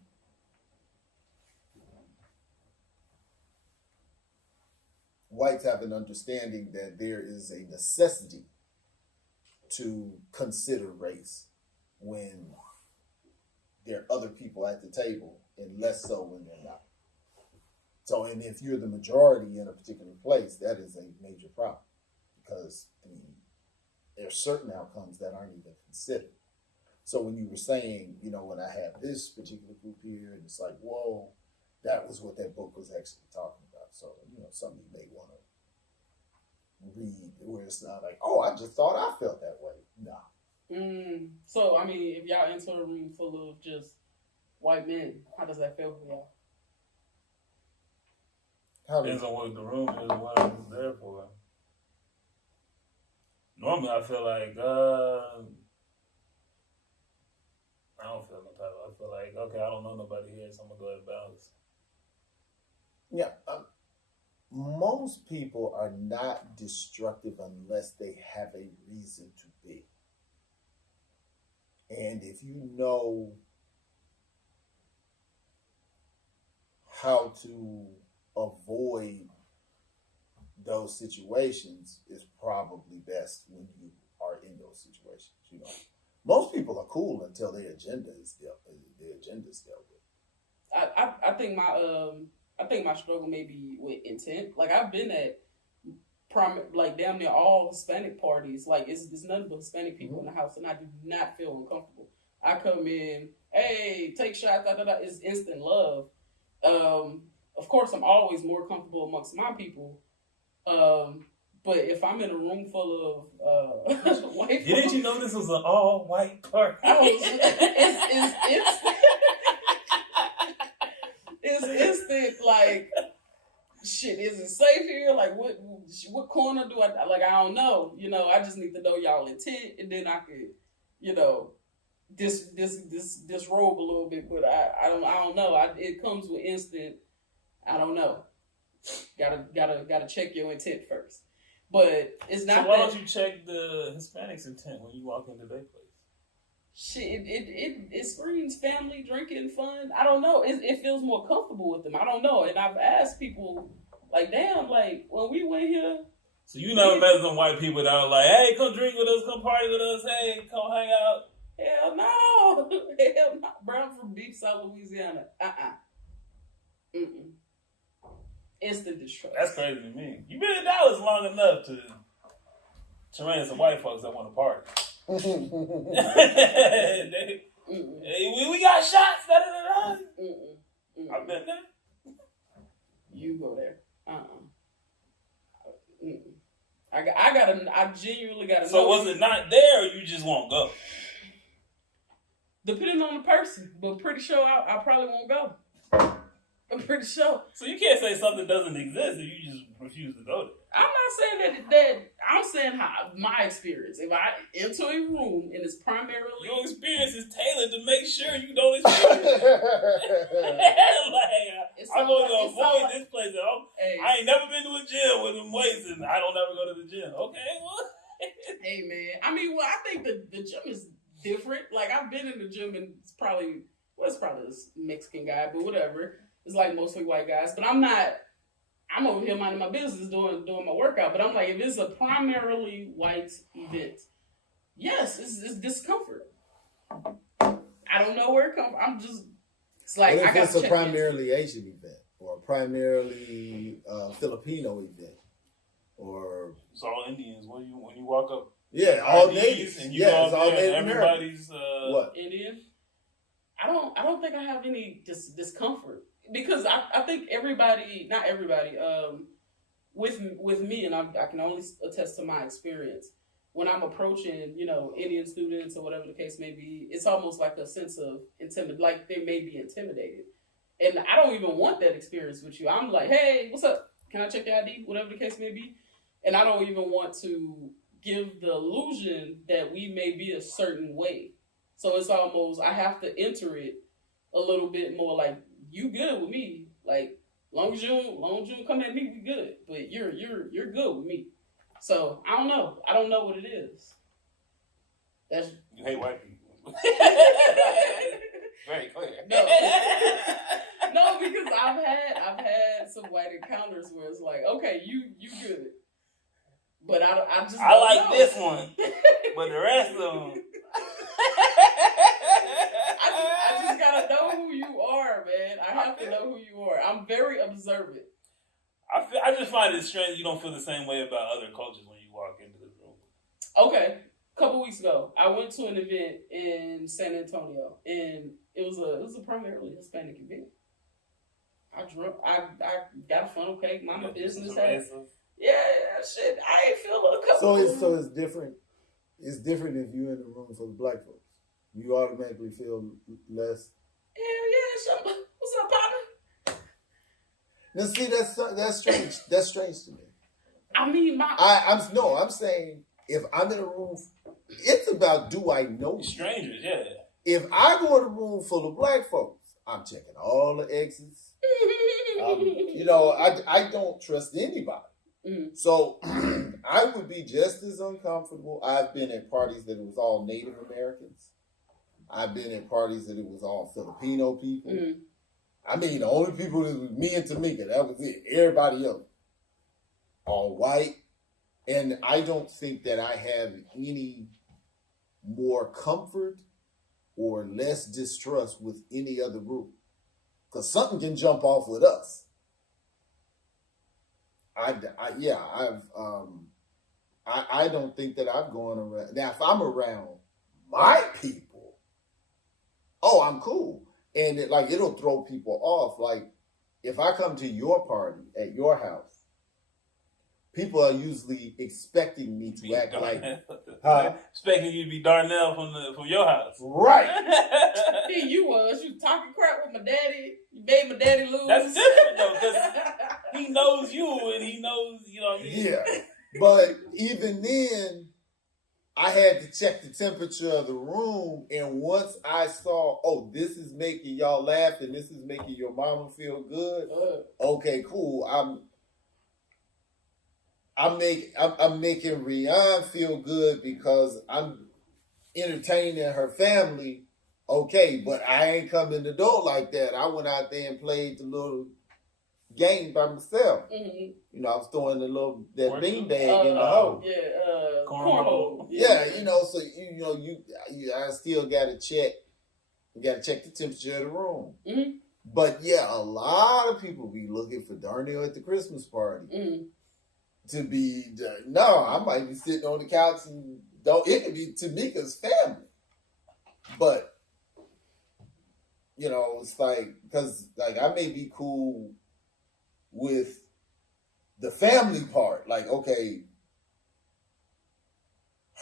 that there is a necessity to consider race when there are other people at the table and less so when they're not. So, and if you're the majority in a particular place, that is a major problem because there are certain outcomes that aren't even considered. So when you were saying, when I have this particular group here, and it's like, whoa, that was what that book was actually talking about. So, something you may want to read where it's not like, oh, I just thought I felt that way. No. So, I mean, if y'all enter a room full of just white men, how does that feel for y'all? Depends on what the room is and what I'm there for. Normally, I feel like, I don't feel no type of, I feel like, okay, I don't know nobody here, so I'm going to go ahead and bounce. Yeah. Most people are not destructive unless they have a reason to be. And if you know how to avoid those situations, it's probably best when you are in those situations. Most people are cool until their agenda is dealt with. I think my struggle may be with intent. Like I've been at damn near all Hispanic parties. Like it's nothing but Hispanic people in the house, and I do not feel uncomfortable. I come in, hey, take shots, it's instant love. Of course, I'm always more comfortable amongst my people. But if I'm in a room full of white folks, didn't you know this was an all-white party? It's instant. Like, shit, is it safe here? Like, what corner do I like? I don't know. I just need to know y'all intent, and then I could, disrobe a little bit. But I don't know. It comes with instant. I don't know. Gotta check your intent first. But it's not. So why don't you check the Hispanics' intent when you walk into their place? Shit, it screams family, drinking, fun. I don't know. It feels more comfortable with them. I don't know. And I've asked people, like, damn, like when we went here. So you never met some white people that are like, hey, come drink with us, come party with us, hey, come hang out. Hell no, hell no, bro. I'm from deep South Louisiana. Instant distrust. That's crazy to me. You been in Dallas long enough to run into some white folks that want to party. We got shots. I've been there. You go there. I genuinely gotta know. So was it not there, or you just won't go? Depending on the person, but pretty sure I probably won't go. I'm pretty sure. So you can't say something doesn't exist if you just refuse to go there. I'm not saying that I'm saying how my experience. If I enter a room and it's primarily your experience is tailored to make sure you don't experience it. I'm going to avoid this place. I ain't never been to a gym with them weights, and I don't ever go to the gym. Okay, well. Hey man, I mean, I think the gym is different. Like I've been in the gym, and it's probably this Mexican guy, but whatever. It's like mostly white guys, but I'm over here minding my business doing my workout. But I'm like, if it's a primarily white event, yes, it's discomfort. I don't know where it comes from. It's like, what if it's a primarily Asian event or a primarily Filipino event or it's all Indians when you walk up. Yeah, all natives. And you it's all Native everybody's what? Indian. I don't think I have any discomfort. Because I think not everybody, with me, and I can only attest to my experience, when I'm approaching, Indian students or whatever the case may be, it's almost like a sense of like they may be intimidated. And I don't even want that experience with you. I'm like, hey, what's up? Can I check your ID? Whatever the case may be. And I don't even want to give the illusion that we may be a certain way. So it's almost, I have to enter it a little bit more like, you good with me, like long as you don't come at me, we good. But you're good with me. So I don't know what it is. You hate white people. Very clear. No, because I've had some white encounters where it's like, okay, you good, but I like this one, but the rest of them. I just gotta know who you are, man. I'm very observant. I just find it strange you don't feel the same way about other cultures when you walk into the room. Okay, a couple weeks ago, I went to an event in San Antonio, and it was a primarily Hispanic event. I got a funnel cake, mind my business. Yeah, shit. I ain't feel a couple. So it's different. It's different if you're in the room full of black folks. You automatically feel less. Hell yeah, what's up, partner? Now see, that's strange. That's strange to me. I mean, I'm saying if I'm in a room, it's about do I know strangers? Yeah. If I go in a room full of black folks, I'm checking all the exits. I don't trust anybody. Mm. So I would be just as uncomfortable. I've been at parties that it was all Native Americans. I've been at parties that it was all Filipino people. Mm. I mean, the only people that was me and Tamika, that was it. Everybody else, all white. And I don't think that I have any more comfort or less distrust with any other group. Because something can jump off with us. I don't think that I'm going around. Now, if I'm around my people, I'm cool. And it'll throw people off. Like, if I come to your party at your house, people are usually expecting me to act expecting you to be Darnell from your house. Right. You was talking crap with my daddy. You made my daddy lose. That's different though, because he knows you and he knows, what I mean? Yeah. But even then, I had to check the temperature of the room, and once I saw, this is making y'all laugh and this is making your mama feel good. Okay, cool. I'm making Rihanna feel good because I'm entertaining her family. Okay, but I ain't come in the door like that. I went out there and played the little game by myself. Mm-hmm. I was throwing that beanbag in the hole. Yeah, cornhole. Yeah, so I still gotta check. You gotta check the temperature of the room. Mm-hmm. But yeah, a lot of people be looking for Darnell at the Christmas party. Mm-hmm. I might be sitting on the couch and it could be Tamika's family. But, it's because I may be cool with the family part. Like, okay,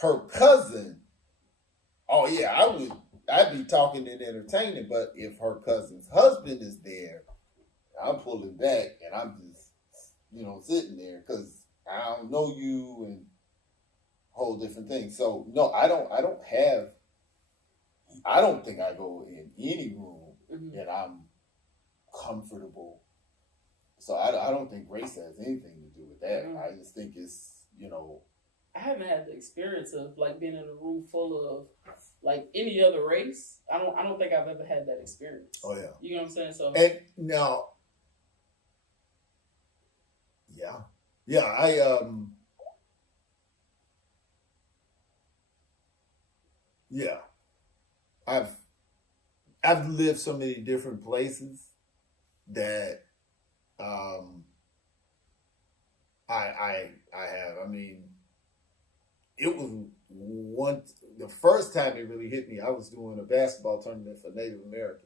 her cousin, I'd be talking and entertaining, but if her cousin's husband is there, I'm pulling back and I'm just, sitting there because I don't know you and whole different thing. So no, I don't think I go in any room that I'm comfortable. So I don't think race has anything to do with that. I just think it's, I haven't had the experience of being in a room full of any other race. I don't think I've ever had that experience. Oh yeah. You know what I'm saying? So and now I've lived so many different places that I have. I mean, it was the first time it really hit me. I was doing a basketball tournament for Native Americans.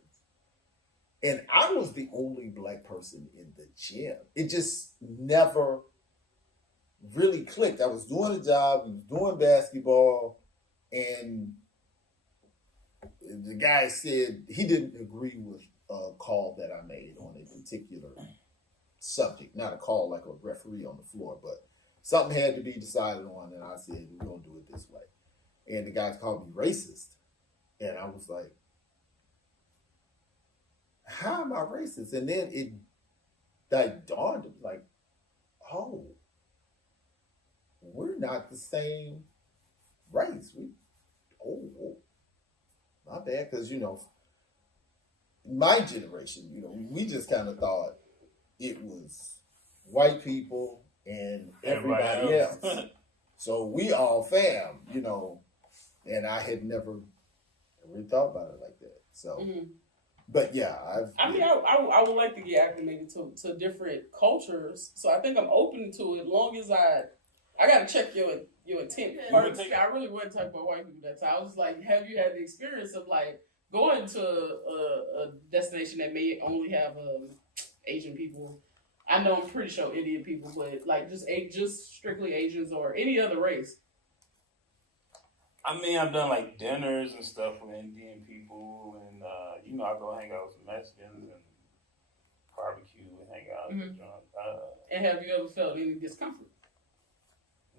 And I was the only black person in the gym. It just never really clicked. I was doing a job, we was doing basketball, and the guy said he didn't agree with a call that I made on a particular subject. Not a call like a referee on the floor, but something had to be decided on, and I said, we're going to do it this way. And the guy called me racist. And I was like, how am I racist? And then it dawned on me, we're not the same race. My bad, because, my generation, we just kind of thought it was white people and everybody else. So we all fam, and I had never really thought about it like that. So, But yeah, I mean, I would like to get acclimated to different cultures, so I think I'm open to it. As long as I gotta check your intent first. I really wasn't talking about white people that time. I was like, have you had the experience of like going to a destination that may only have Asian people? I know I'm pretty sure Indian people, but like just strictly Asians or any other race. I mean, I've done like dinners and stuff with Indian people, and I go hang out with some Mexicans and barbecue and hang out. Mm-hmm. And have you ever felt any discomfort?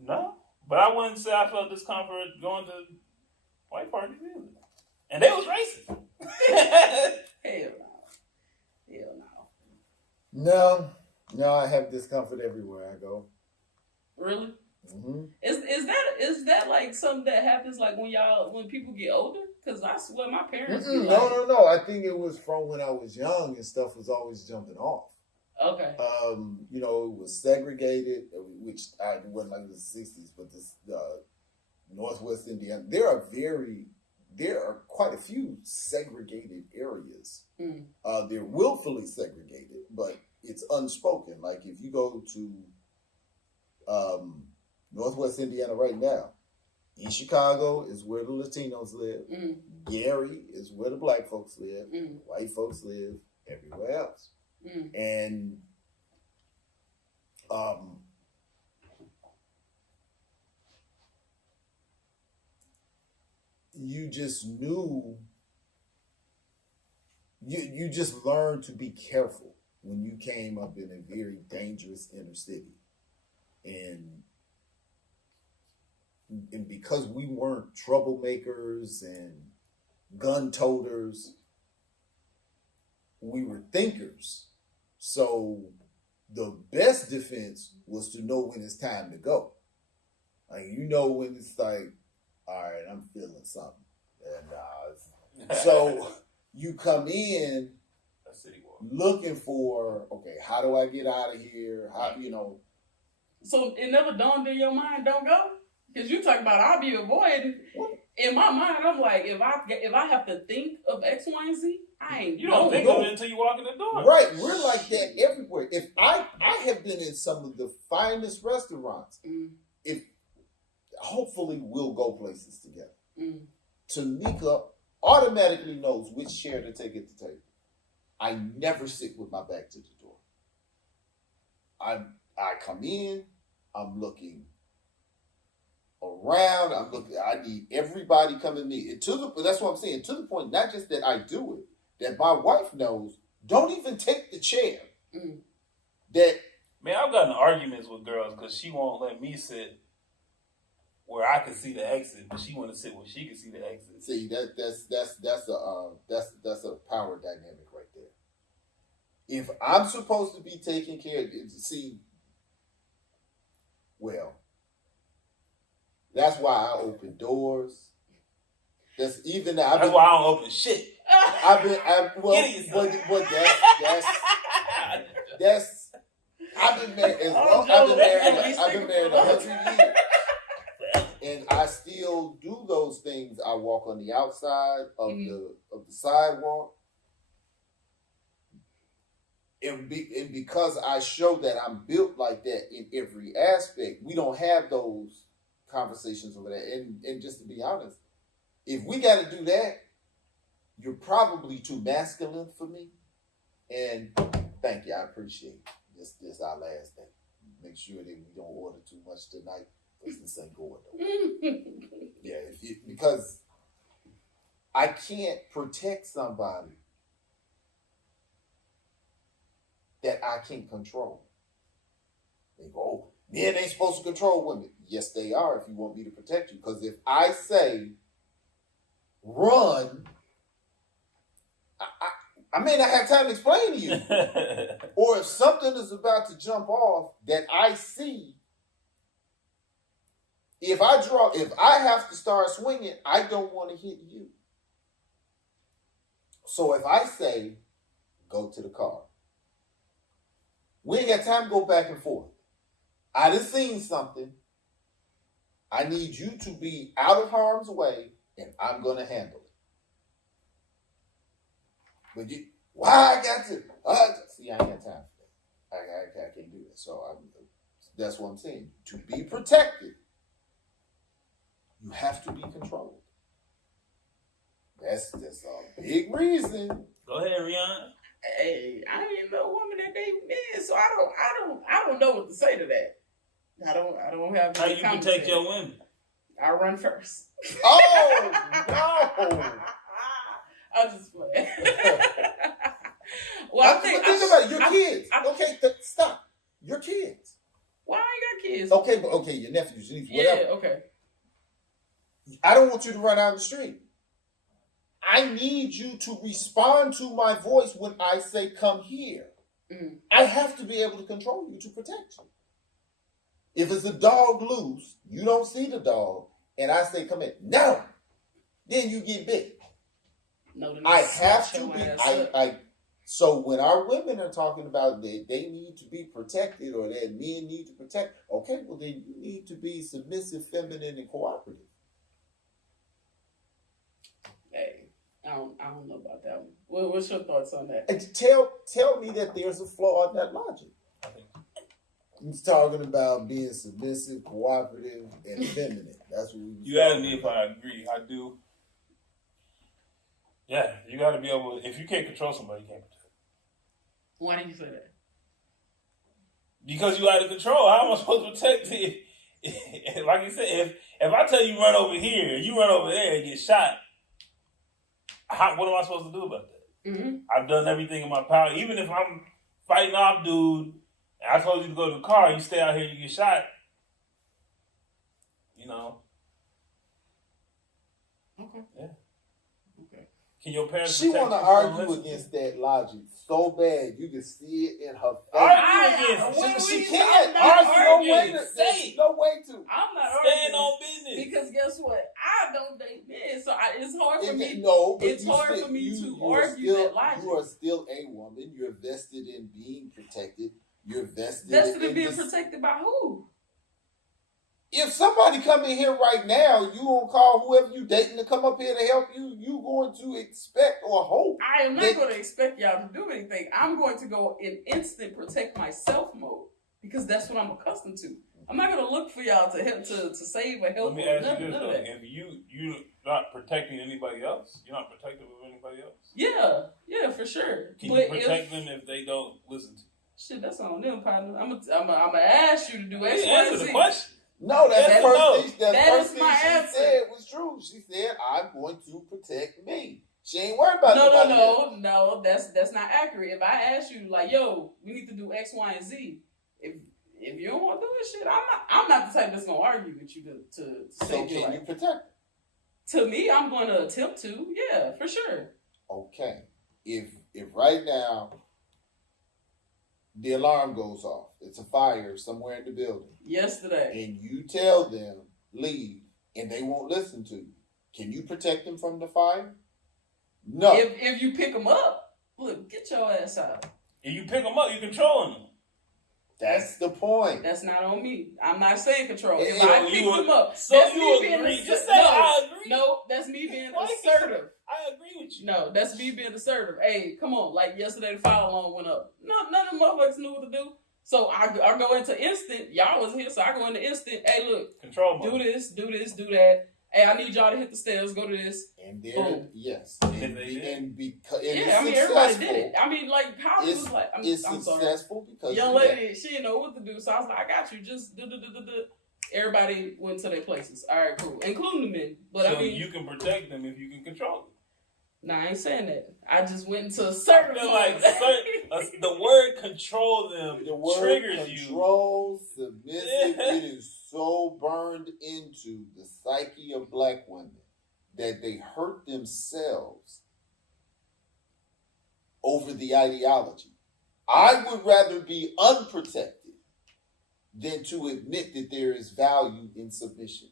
No, but I wouldn't say I felt discomfort going to white parties either, and they was racist. Hell no. No, I have discomfort everywhere I go. Really? Mm-hmm. Is that like something that happens like when people get older? Because I swear my parents. No. I think it was from when I was young and stuff was always jumping off. Okay. It was segregated, which I wasn't like the '60s, but this Northwest Indiana. There are quite a few segregated areas. Mm. They're willfully segregated, but it's unspoken. Like if you go to Northwest Indiana right now, East Chicago is where the Latinos live. Mm. Gary is where the black folks live. Mm. White folks live everywhere else. Mm. And you just knew, you just learned to be careful when you came up in a very dangerous inner city. And because we weren't troublemakers and gun toters, we were thinkers. So the best defense was to know when it's time to go. Like, when it's like, all right, I'm feeling something. And so you come in looking for, okay, how do I get out of here? So it never dawned in your mind, don't go? Because you talk about I'll be avoiding. In my mind, I'm like, if I have to think of X, Y, and Z, I ain't. You don't think of it until you walk in the door. Right, we're like that everywhere. If I have been in some of the finest restaurants. If hopefully we'll go places together. Tanika automatically knows which chair to take at the table. I never sit with my back to the door. I come in, I'm looking around, I need everybody coming to me. That's what I'm saying, to the point, not just that I do it, that my wife knows, don't even take the chair. Man, I've gotten arguments with girls because she won't let me sit where I can see the exit, but she want to sit where she can see the exit. See, that's a power dynamic right there. If I'm supposed to be taking care of it, that's why I open doors. Why I don't open shit. I've been married I've been married 100 years. And I still do those things. I walk on the outside of the sidewalk. And because I show that I'm built like that in every aspect, we don't have those conversations over there. And just to be honest, if we got to do that, you're probably too masculine for me. And thank you, I appreciate it. This our last thing. Make sure that we don't order too much tonight. This ain't going though. Yeah, because I can't protect somebody that I can't control. They go, oh, men ain't supposed to control women. Yes, they are if you want me to protect you. Because if I say, run, I may not have time to explain to you. Or if something is about to jump off that I see, if I have to start swinging, I don't want to hit you. So if I say, go to the car, we ain't got time to go back and forth. I done seen something. I need you to be out of harm's way, and I'm going to handle But why I got to? See, I ain't got time for that. I can't do that. So that's what I'm saying. To be protected, you have to be controlled. That's a big reason. Go ahead, Rihanna. Hey, I ain't no woman that date men, so I don't know what to say to that. I don't have. How you protect your women? I run first. Oh no! I'm just playing. Well, think about it. Your kids. Okay, stop. Your kids. Why I ain't got kids? Okay, but okay, your nephews, your nieces, whatever. Yeah, okay. I don't want you to run out of the street. I need you to respond to my voice when I say come here. Mm-hmm. I have to be able to control you to protect you. If it's a dog loose, you don't see the dog, and I say come in. No. Then you get bit. No, I have to be. So when our women are talking about that they need to be protected or that men need to protect, okay, well then you need to be submissive, feminine, and cooperative. Hey, I don't know about that one. What's your thoughts on that? And tell me that there's a flaw in that logic. He's talking about being submissive, cooperative, and feminine. That's what You asked me if I agree. I do. Yeah, you got to be able. If you can't control somebody, you can't protect. Why do you say that? Because you out of control. How am I supposed to protect it? Like you said, if I tell you run over here, you run over there and get shot, what am I supposed to do about that? Mm-hmm. I've done everything in my power. Even if I'm fighting off dude, and I told you to go to the car, you stay out here, you get shot. You know. Okay. Yeah. Okay. Can your parents? She want to argue against that logic so bad. You can see it in her face. She can't argue. There's no way to. I'm not Stand arguing on business. because guess what? I don't date men, so it's hard for me. No, but it's hard for me to argue that logic. You are still a woman. You're vested in being protected. You're vested in being protected by who? If somebody come in here right now, you gonna call whoever you dating to come up here to help you. You going to expect or hope. I am not going to expect y'all to do anything. I'm going to go in instant protect myself mode because that's what I'm accustomed to. I'm not going to look for y'all to help to save or help. Let me ask you this though: if you're not protecting anybody else, you're not protective of anybody else. Yeah, for sure. Can you protect them if they don't listen to you? Shit, that's on them, partner. I'm gonna ask you to do X, Y, Answer Z. the question. No, that's the first thing. That is my she answer. said was true. She said, "I'm going to protect me." She ain't worried about nobody else. No. That's not accurate. If I ask you, like, yo, we need to do X, Y, and Z. If you don't want to do this shit, I'm not the type that's gonna argue with you to So save your can life. you protect? To me, I'm going to attempt to. Yeah, for sure. Okay. If right now the alarm goes off, it's a fire somewhere in the building. Yesterday. And you tell them leave, and they won't listen to you. Can you protect them from the fire? No. If you pick them up, look, get your ass out. If you pick them up, you're controlling them. That's the point. That's not on me. I'm not saying control. If I pick them up, so that's you me being agree? Just say no, I agree. No, that's me being assertive. I agree with you. No, that's me being assertive. Hey, come on. Like yesterday, the fire alarm went up. None of them motherfuckers knew what to do. So I go into instant. Y'all was here, so I go into instant. Hey, look. Control mode. Do this, do that. Hey, I need y'all to hit the stairs. Go to this. And there, boom. Yes. Yeah, I mean, everybody did it. I mean, like, how was like, I'm successful sorry. because young lady, she didn't know what to do. So I was like, I got you. Just do. Everybody went to their places. All right, cool. Including the men. But so I mean, you can protect them if you can control them. Nah, I ain't saying that. I just went into a certain. I feel like the word control them triggers you. Control, submissive. It is so burned into the psyche of black women that they hurt themselves over the ideology. I would rather be unprotected than to admit that there is value in submission.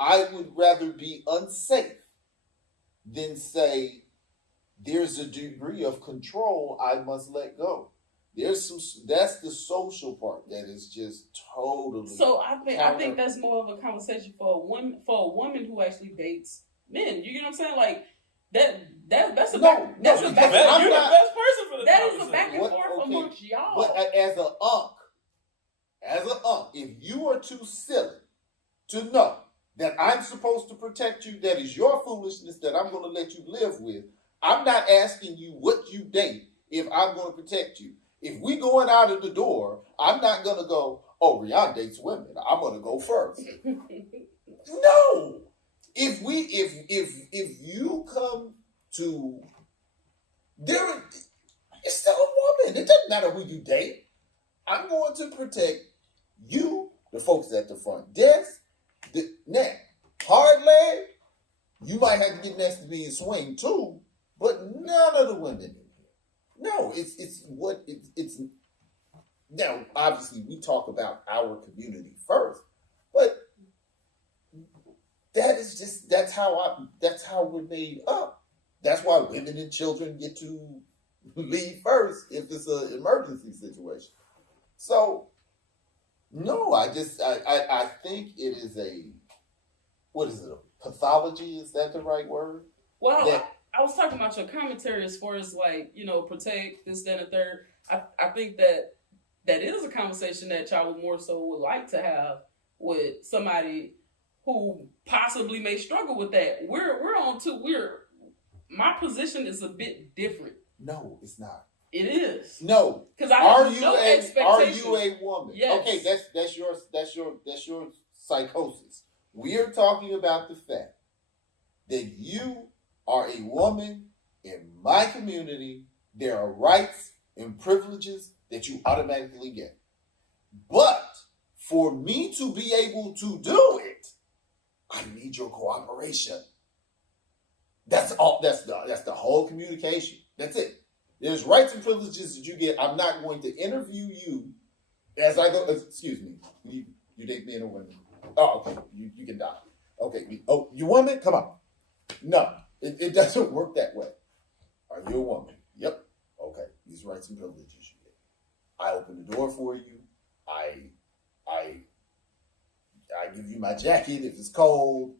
I would rather be unsafe than say there's a degree of control I must let go. That's the social part that is just totally. So I think that's more of a conversation for a woman who actually dates men. You get what I'm saying? Like, That's a No, back, that's no, a back. because I'm You're not- the best person for this. That is a conversation. back and What- forth okay. amongst y'all. But as an unk, if you are too silly to know that I'm supposed to protect you, that is your foolishness that I'm going to let you live with. I'm not asking you what you date if I'm going to protect you. If we going out of the door, I'm not going to go, oh, Rihanna dates women. I'm going to go first. No. If you come to there, it's still a woman. It doesn't matter who you date. I'm going to protect you, the folks at the front desk. Now, hard leg, you might have to get next to me and swing too, but none of the women in here. No, it's now obviously we talk about our community first, but that's how we're made up. That's why women and children get to leave first if it's an emergency situation. So no, I think it is what is it, a pathology? Is that the right word? Well, I was talking about your commentary as far as like, protect this, that, and the third. I think that is a conversation that y'all would like to have with somebody who possibly may struggle with that. My position is a bit different. No, it's not. It is. No. Because I have no expectation. Are you a woman? Yes. Okay, that's your psychosis. We are talking about the fact that you are a woman in my community. There are rights and privileges that you automatically get. But for me to be able to do it, I need your cooperation. That's all. That's the whole communication. That's it. There's rights and privileges that you get. I'm not going to interview you as I go. Excuse me. You date men or women? Oh, okay. You can die. Okay. Oh, you woman? Come on. No, it doesn't work that way. Are you a woman? Yep. Okay. These rights and privileges you get. I open the door for you. I give you my jacket if it's cold.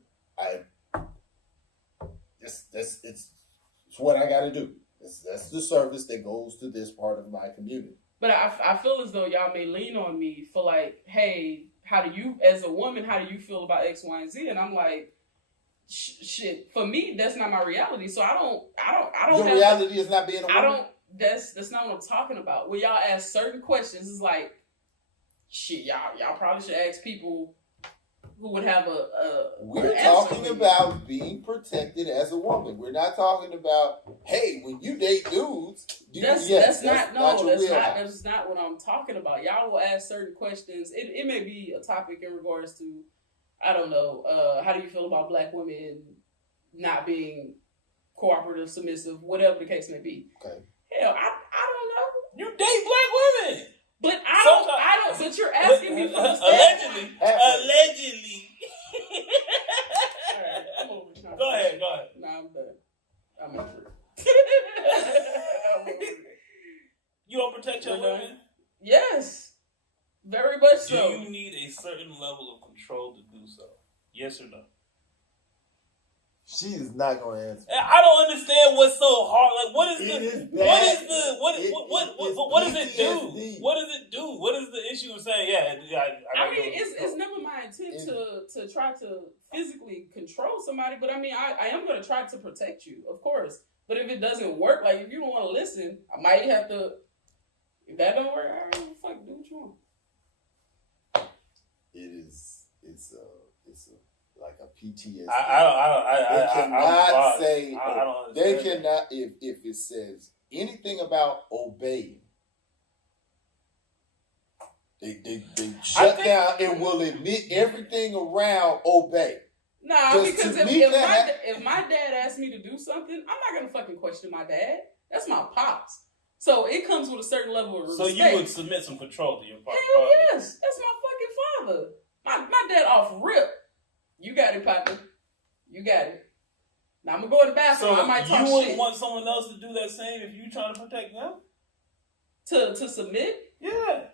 It's what I got to do. That's the service that goes to this part of my community. But I feel as though y'all may lean on me for like, hey, how do you, as a woman, how do you feel about X, Y, and Z? And I'm like, shit. For me, that's not my reality. So I don't. Your reality is not being a woman. I don't. That's not what I'm talking about. When y'all ask certain questions, it's like, shit. Y'all probably should ask people who would have a. We're talking about being protected as a woman. We're not talking about, hey, when you date dudes. That's not what I'm talking about. Y'all will ask certain questions. It may be a topic in regards to, I don't know, how do you feel about black women not being cooperative, submissive, whatever the case may be. Okay. Hell, I don't know. You date black women. But I don't. But you're asking me for the allegedly. All right, I'm over it. Go ahead. Nah, I'm done. I'm over it. You don't protect your women? Yes, very much Do so. you need a certain level of control to do so? Yes or no? She is not going to answer. I don't understand what's so hard. Like, what does it do? What does it do? What is the issue of saying, I mean, it's never my intent to try to physically control somebody, but I mean, I am going to try to protect you, of course. But if it doesn't work, like if you don't want to listen, I might have to. If that don't work, all right, fuck, do what you want. It's like a PTSD. I cannot say. I don't understand. They cannot if it says anything about obeying. They shut down and will admit everything around obey. Nah, because if my dad asked me to do something, I'm not gonna fucking question my dad. That's my pops. So it comes with a certain level of respect. So you would submit some control to your father? Hell yes, that's my fucking father. My dad off rip. You got it, partner. You got it. Now I'm gonna go in the bathroom. So I might talk you shit. wouldn't want someone else to do that same if you trying to protect them? To submit? Yeah.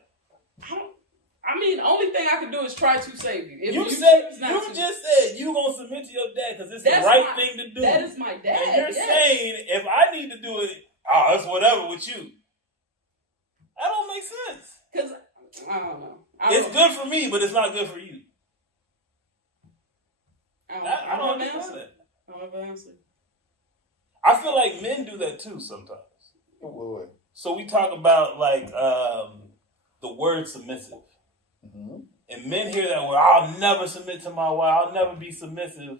I mean, only thing I can do is try to save you. If You just said you gonna submit to your dad because it's the right thing to do. That is my dad. And you're saying me, but it's not good for you. I don't have an understand answer. that. I don't have an answer. I feel like men do that too sometimes. Wait. So we talk about like the word submissive. Mm-hmm. And men hear that word, I'll never submit to my wife, I'll never be submissive.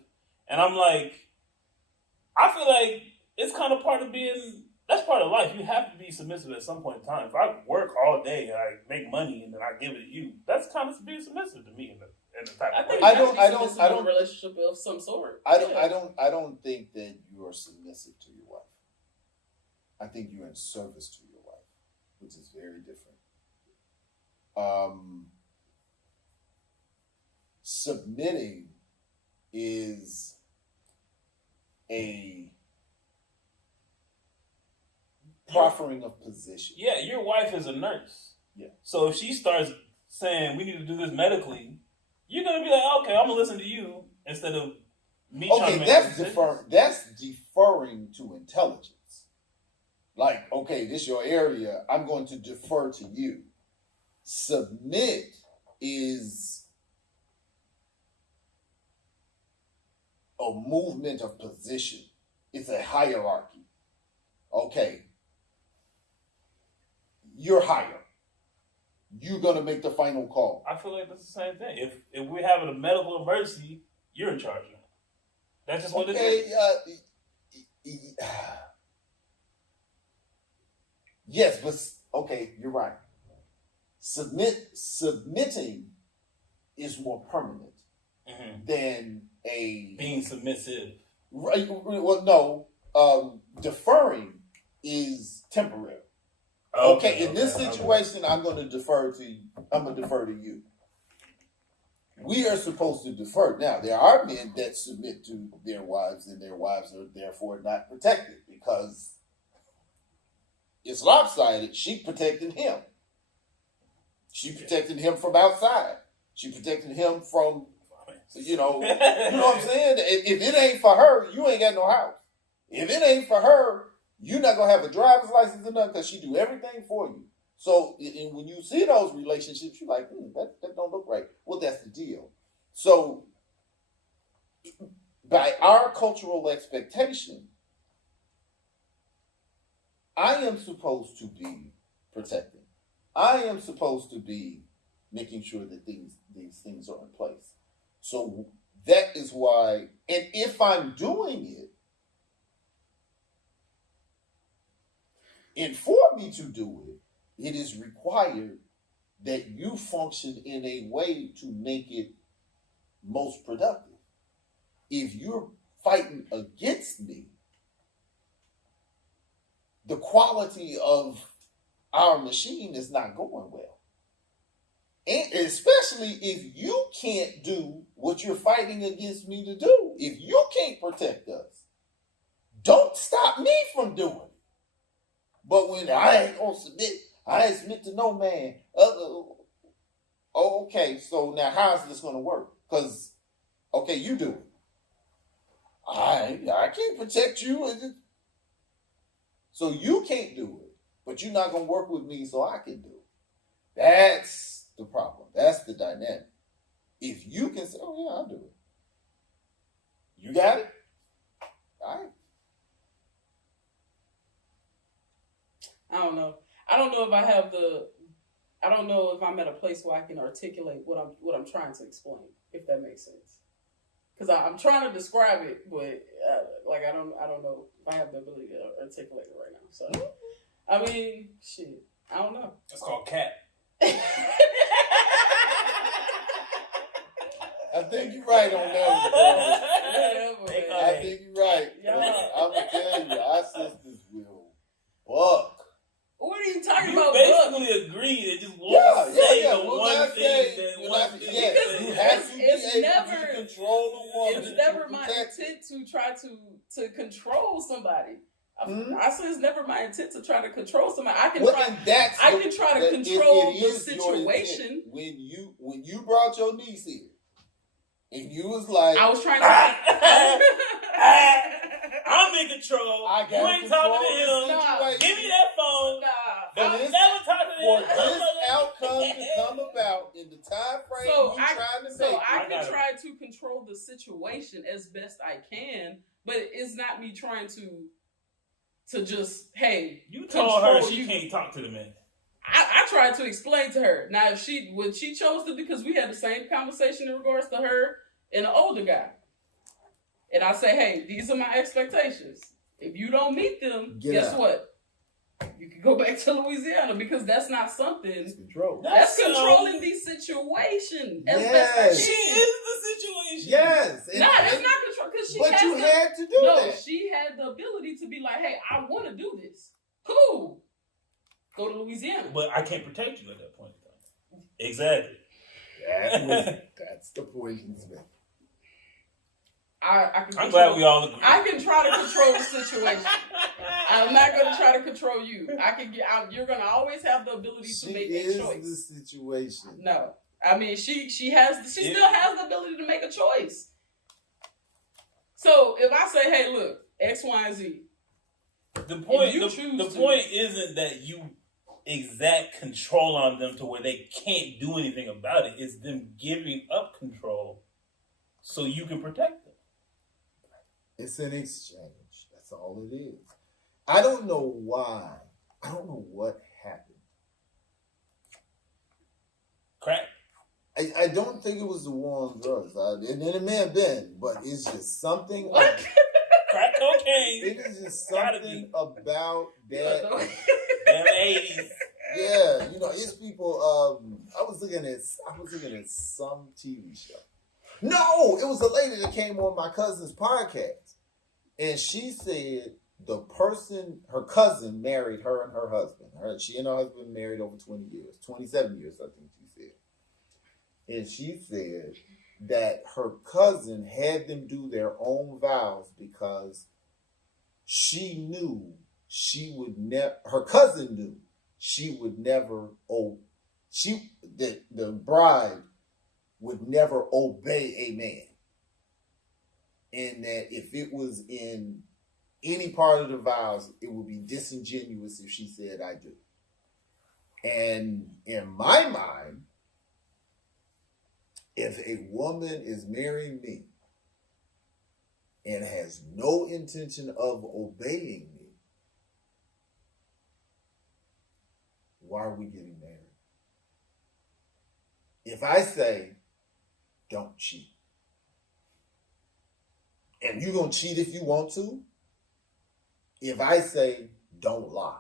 And I'm like, I feel like it's kind of part of that's part of life. You have to be submissive at some point in time. If I work all day and I make money and then I give it to you, that's kind of being submissive to me in the type of way. I don't a relationship of some sort. I don't think that you are submissive to your wife. I think you're in service to your wife, which is very different. Submitting is a proffering of position. Yeah, your wife is a nurse. Yeah. So if she starts saying we need to do this medically, you're gonna be like, okay, I'm gonna listen to you instead of me trying to Okay, make that's decisions. that's deferring to intelligence. Like, okay, this is your area. I'm going to defer to you. Submit is a movement of position. It's a hierarchy. Okay. You're higher. You're going to make the final call. I feel like that's the same thing. If we're having a medical emergency, you're in charge now. That's just what it is. Yes, but okay, you're right. Submitting is more permanent than being submissive. Right. Well, no. Deferring is temporary. Okay, in this situation, I'm going to defer to you. I'm going to defer to you. We are supposed to defer. Now, there are men that submit to their wives, and their wives are therefore not protected because it's lopsided. She protected him. She protected him from outside. She protected him from, you know what I'm saying? If it ain't for her, you ain't got no house. If it ain't for her, you're not gonna have a driver's license or nothing because she do everything for you. So when you see those relationships, you're like, that don't look right. Well, that's the deal. So by our cultural expectation, I am supposed to be protecting. I am supposed to be making sure that these things are in place. So that is why, and if I'm doing it, and for me to do it, it is required that you function in a way to make it most productive. If you're fighting against me, the quality of our machine is not going well. And especially if you can't do what you're fighting against me to do. If you can't protect us, don't stop me from doing it. But when I ain't gonna submit, I ain't submit to no man. Okay, so now how's this gonna work? Because, okay, you do it. I can't protect you. So you can't do it, but you're not gonna work with me so I can do it. That's the problem. That's the dynamic. If you can say, oh yeah, I'll do it. You got it? All right. I don't know. I don't know if I'm at a place where I can articulate what I'm trying to explain, if that makes sense. Because I'm trying to describe it, but I don't know if I have the ability to articulate it right now. So, I mean, shit, I don't know. It's called cat. I think you're right on that, bro. Yeah, I think you're right. Yeah. I'm gonna tell you, our sisters will buck. What are you talking You about? basically agree that just won't say the We'll one not thing say- that we'll one not- thing. yes, that- you have to be It's able never- to control the woman. It's never to my protect her. intent to try to control somebody. Mhm. I say it's never my intent to try to control somebody. I can Well, try. and that's I the- can try to that control it the is your intent. situation. When you brought your niece here, and you was like, I was trying to. I'm in control. I You gotta ain't talking to control him. this situation. Give me that phone. Nah, Don't But it's- never talk to for this outcome to come about in the time frame So you trying to So make. I I can gotta- try to control the situation as best I can, but it's not me trying to just, hey, You told her control she you. can't talk to the man. I tried to explain to her. Now, if she chose to, because we had the same conversation in regards to her and the older guy, and I say, hey, these are my expectations. If you don't meet them, Get guess out. what? You can go back to Louisiana, because that's not something. It's control. That's That's controlling the situation as Yes. best I She can. is the situation. Yes. Nah, it's not control, because she But has you the, had to do no, that. she had the ability to be like, hey, I want to do this. Cool. Go to Louisiana. But I can't protect you at that point in time. Exactly. That's the point he's making. I can I'm control, glad we all agree. I can try to control the situation. I'm not going to try to control you. I can get out. You're going to always have the ability to She make is a choice. the situation. No, I mean she still has the ability to make a choice. So if I say, hey, look, X, Y, and Z. The point, you the choose to. point isn't that you exact control on them to where they can't do anything about it. It's them giving up control so you can protect them. It's an exchange. That's all it is. I don't know why. I don't know what happened. Crack. I don't think it was the war on drugs. And it may have been, but it's just something. What? Crack cocaine. It is just Gotta something be. about that. Them 80s. Yeah, it's people. I was looking at some TV show. No, it was a lady that came on my cousin's podcast, and she said her cousin married her and her husband. She and her husband married over 20 years, 27 years, I think she said. And she said that her cousin had them do their own vows because she knew she would never. Her cousin knew she would never. The bride would never obey a man, and that if it was in any part of the vows, it would be disingenuous if she said "I do." And in my mind, if a woman is marrying me and has no intention of obeying me, why are we getting married? If I say, don't cheat, and you're going to cheat if you want to, if I say, don't lie,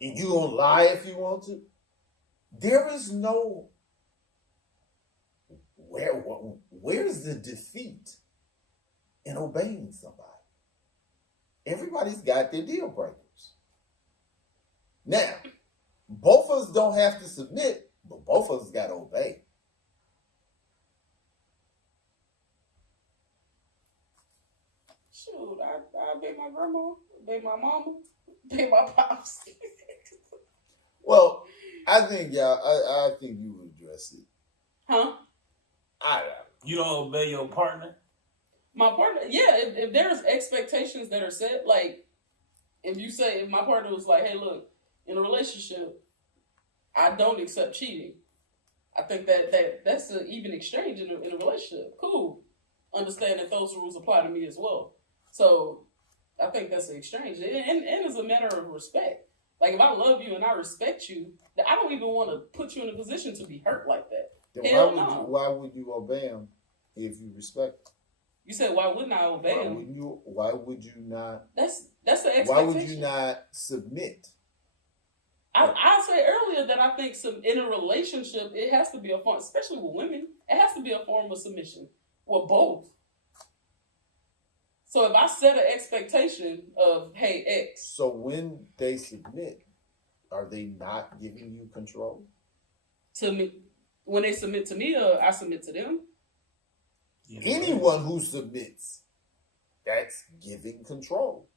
and you're going to lie if you want to, there is no, where's the defeat in obeying somebody? Everybody's got their deal breakers. Now, both of us don't have to submit, but both of us got to obey. Shoot, I obey my grandma, obey my mama, obey my pops. Well, I think I think you would address it. Huh? You don't obey your partner? My partner, yeah, if there's expectations that are set, like, if my partner was like, hey, look, in a relationship, I don't accept cheating. I think that's an even exchange in a relationship. Cool. Understand that those rules apply to me as well. So I think that's an exchange. And it's a matter of respect. Like, if I love you and I respect you, I don't even want to put you in a position to be hurt like that. Then Hell why no. why would you obey him if you respect him? You said, why wouldn't I obey him? Why would you not? That's the expectation. Why would you not submit? I said earlier that I think in a relationship, it has to be a form, especially with women, it has to be a form of submission. Well, both. So if I set an expectation of, hey, X. So when they submit, are they not giving you control? To me, when they submit to me, or I submit to them. Yeah. Anyone who submits, that's giving control.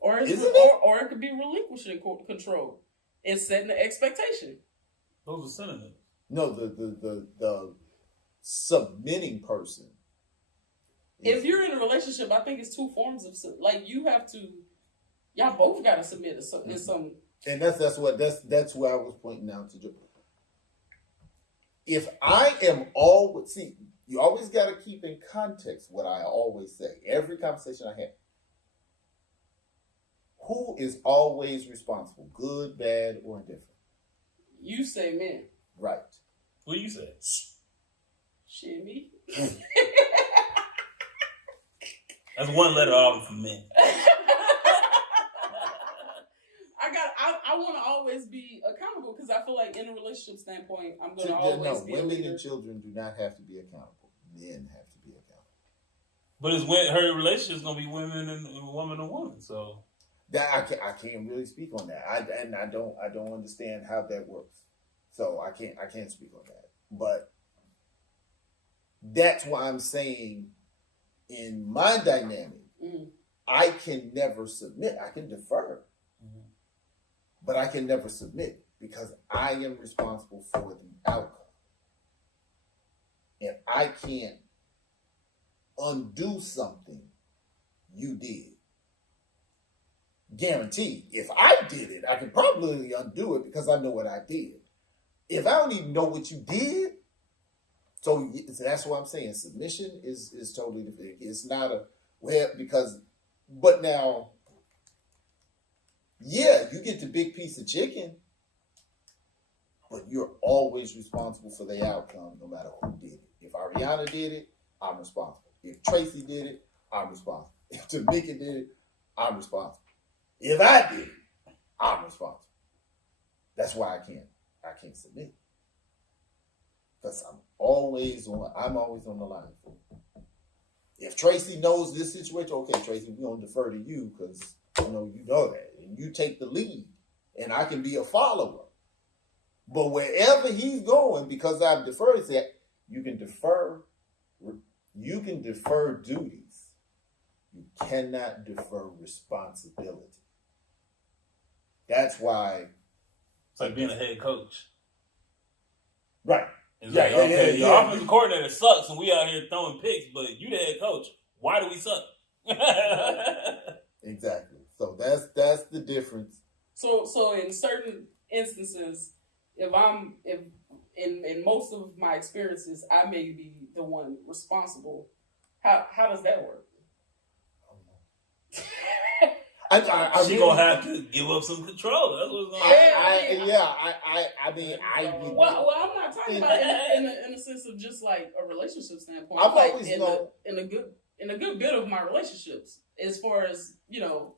Or Isn't it? Or it could be relinquishing control. It's setting the expectation. Those are synonyms. No, the submitting person. If you're in a relationship, I think it's two forms of, like, you have to, y'all both got to submit in some And that's where I was pointing out to Joe. If I am always, see, you always got to keep in context what I always say. Every conversation I have. Who is always responsible? Good, bad, or indifferent? You say men. Right. What you say? Shit, me. That's one letter off for men. I want to always be accountable because I feel like in a relationship standpoint, I'm going to always be a women leader. and children do not have to be accountable. Men have to be accountable. But it's when her relationship's gonna be women and woman and woman. So That I can't really speak on that. I don't understand how that works. So I can't speak on that. But that's why I'm saying in my dynamic, I can never submit. I can defer. But I can never submit because I am responsible for the outcome. And I can't undo something you did. Guaranteed. If I did it, I can probably undo it because I know what I did. If I don't even know what you did, so that's what I'm saying. Submission is totally different. It's not but now, yeah, you get the big piece of chicken, but you're always responsible for the outcome no matter who did it. If Ariana did it, I'm responsible. If Tracy did it, I'm responsible. If Tamika did it, I'm responsible. If I did it, I'm responsible. That's why I can't submit. Because I'm always on the line. If Tracy knows this situation, okay, Tracy, we're gonna defer to you because you know that. And you take the lead. And I can be a follower. But wherever he's going, because I've deferred, you can defer duties. You cannot defer responsibility. That's why it's like being a head coach. Right. It's like, okay, your offensive coordinator sucks and we out here throwing picks, but you the head coach. Why do we suck? Exactly. So that's the difference. So in certain instances, if in most of my experiences, I may be the one responsible. How does that work? She gonna have to give up some control. That's what's gonna happen. Well, I'm not talking about in a sense of just like a relationship standpoint. I've like always in a good bit of my relationships, as far as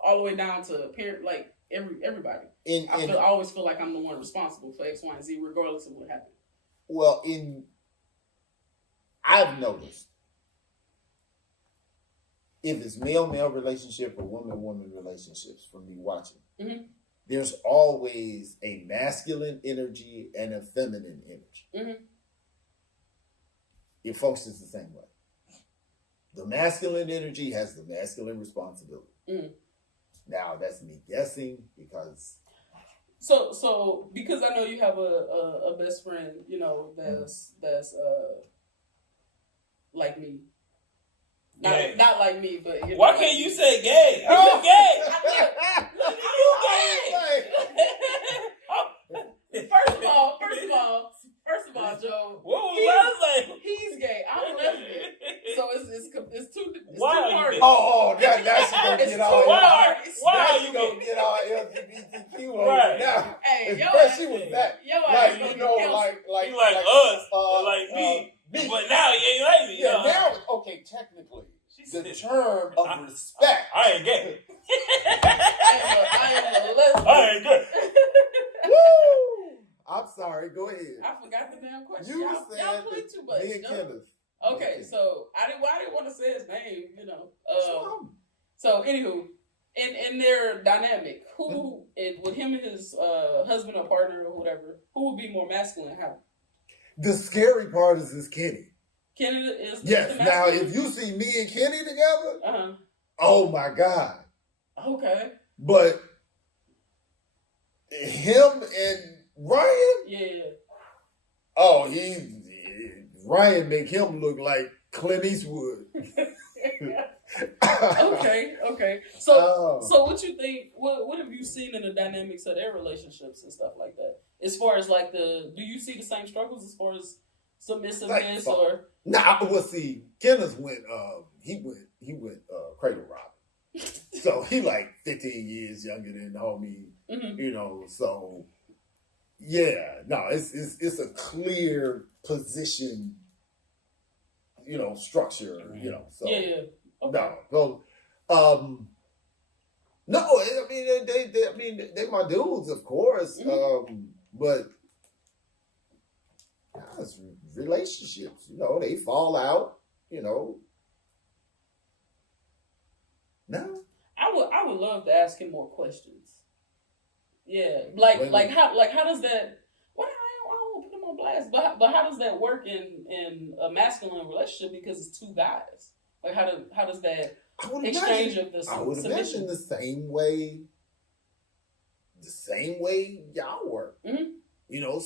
all the way down to parent, like everybody. I always feel like I'm the one responsible for X, Y, and Z, regardless of what happened. Well, I've noticed if it's male-male relationship or woman-woman relationships, from me watching, there's always a masculine energy and a feminine energy. It functions the same way. The masculine energy has the masculine responsibility. Now, that's me guessing because... So because I know you have a best friend, that's like me. Not like me, but why can't you say gay? You gay? First of all, Joe. He's gay. I'm lesbian. So it's two parties. That's gonna get all. Why are you gonna get all LGBTQ right now? Hey, she was back. Like us, like me. But now he ain't like me. Yeah, now okay, technically. The term of respect. I ain't gay. I am a lesbian. I ain't gay. Woo! I'm sorry. Go ahead. I forgot the damn question. You y'all play too much. Me and Kenneth. Okay, so I didn't want to say his name. So anywho, in their dynamic, who with him and his husband or partner or whatever, who would be more masculine? How? The scary part is Kenny. Kenny is yes. Now, if you see me and Kenny together, oh my God. Okay. But him and Ryan, yeah. Oh, Ryan make him look like Clint Eastwood. Okay. So what you think? What have you seen in the dynamics of their relationships and stuff like that? As far as like do you see the same struggles as far as submissiveness or? Nah, well, see, Kenneth went. He went cradle robbing. So he like 15 years younger than the homie. Mm-hmm. You know, so yeah, no, it's a clear position. You know, structure. You know, so Yeah. Okay. no, so no. I mean, they my dudes, of course. Mm-hmm. But it's relationships, you know, they fall out, you know. No. I would love to ask him more questions. Yeah, like how does that? Well, I don't want to put him on blast, but how does that work in a masculine relationship because it's two guys? Like how does that exchange of the I would imagine the same way y'all work. Mm-hmm. You know,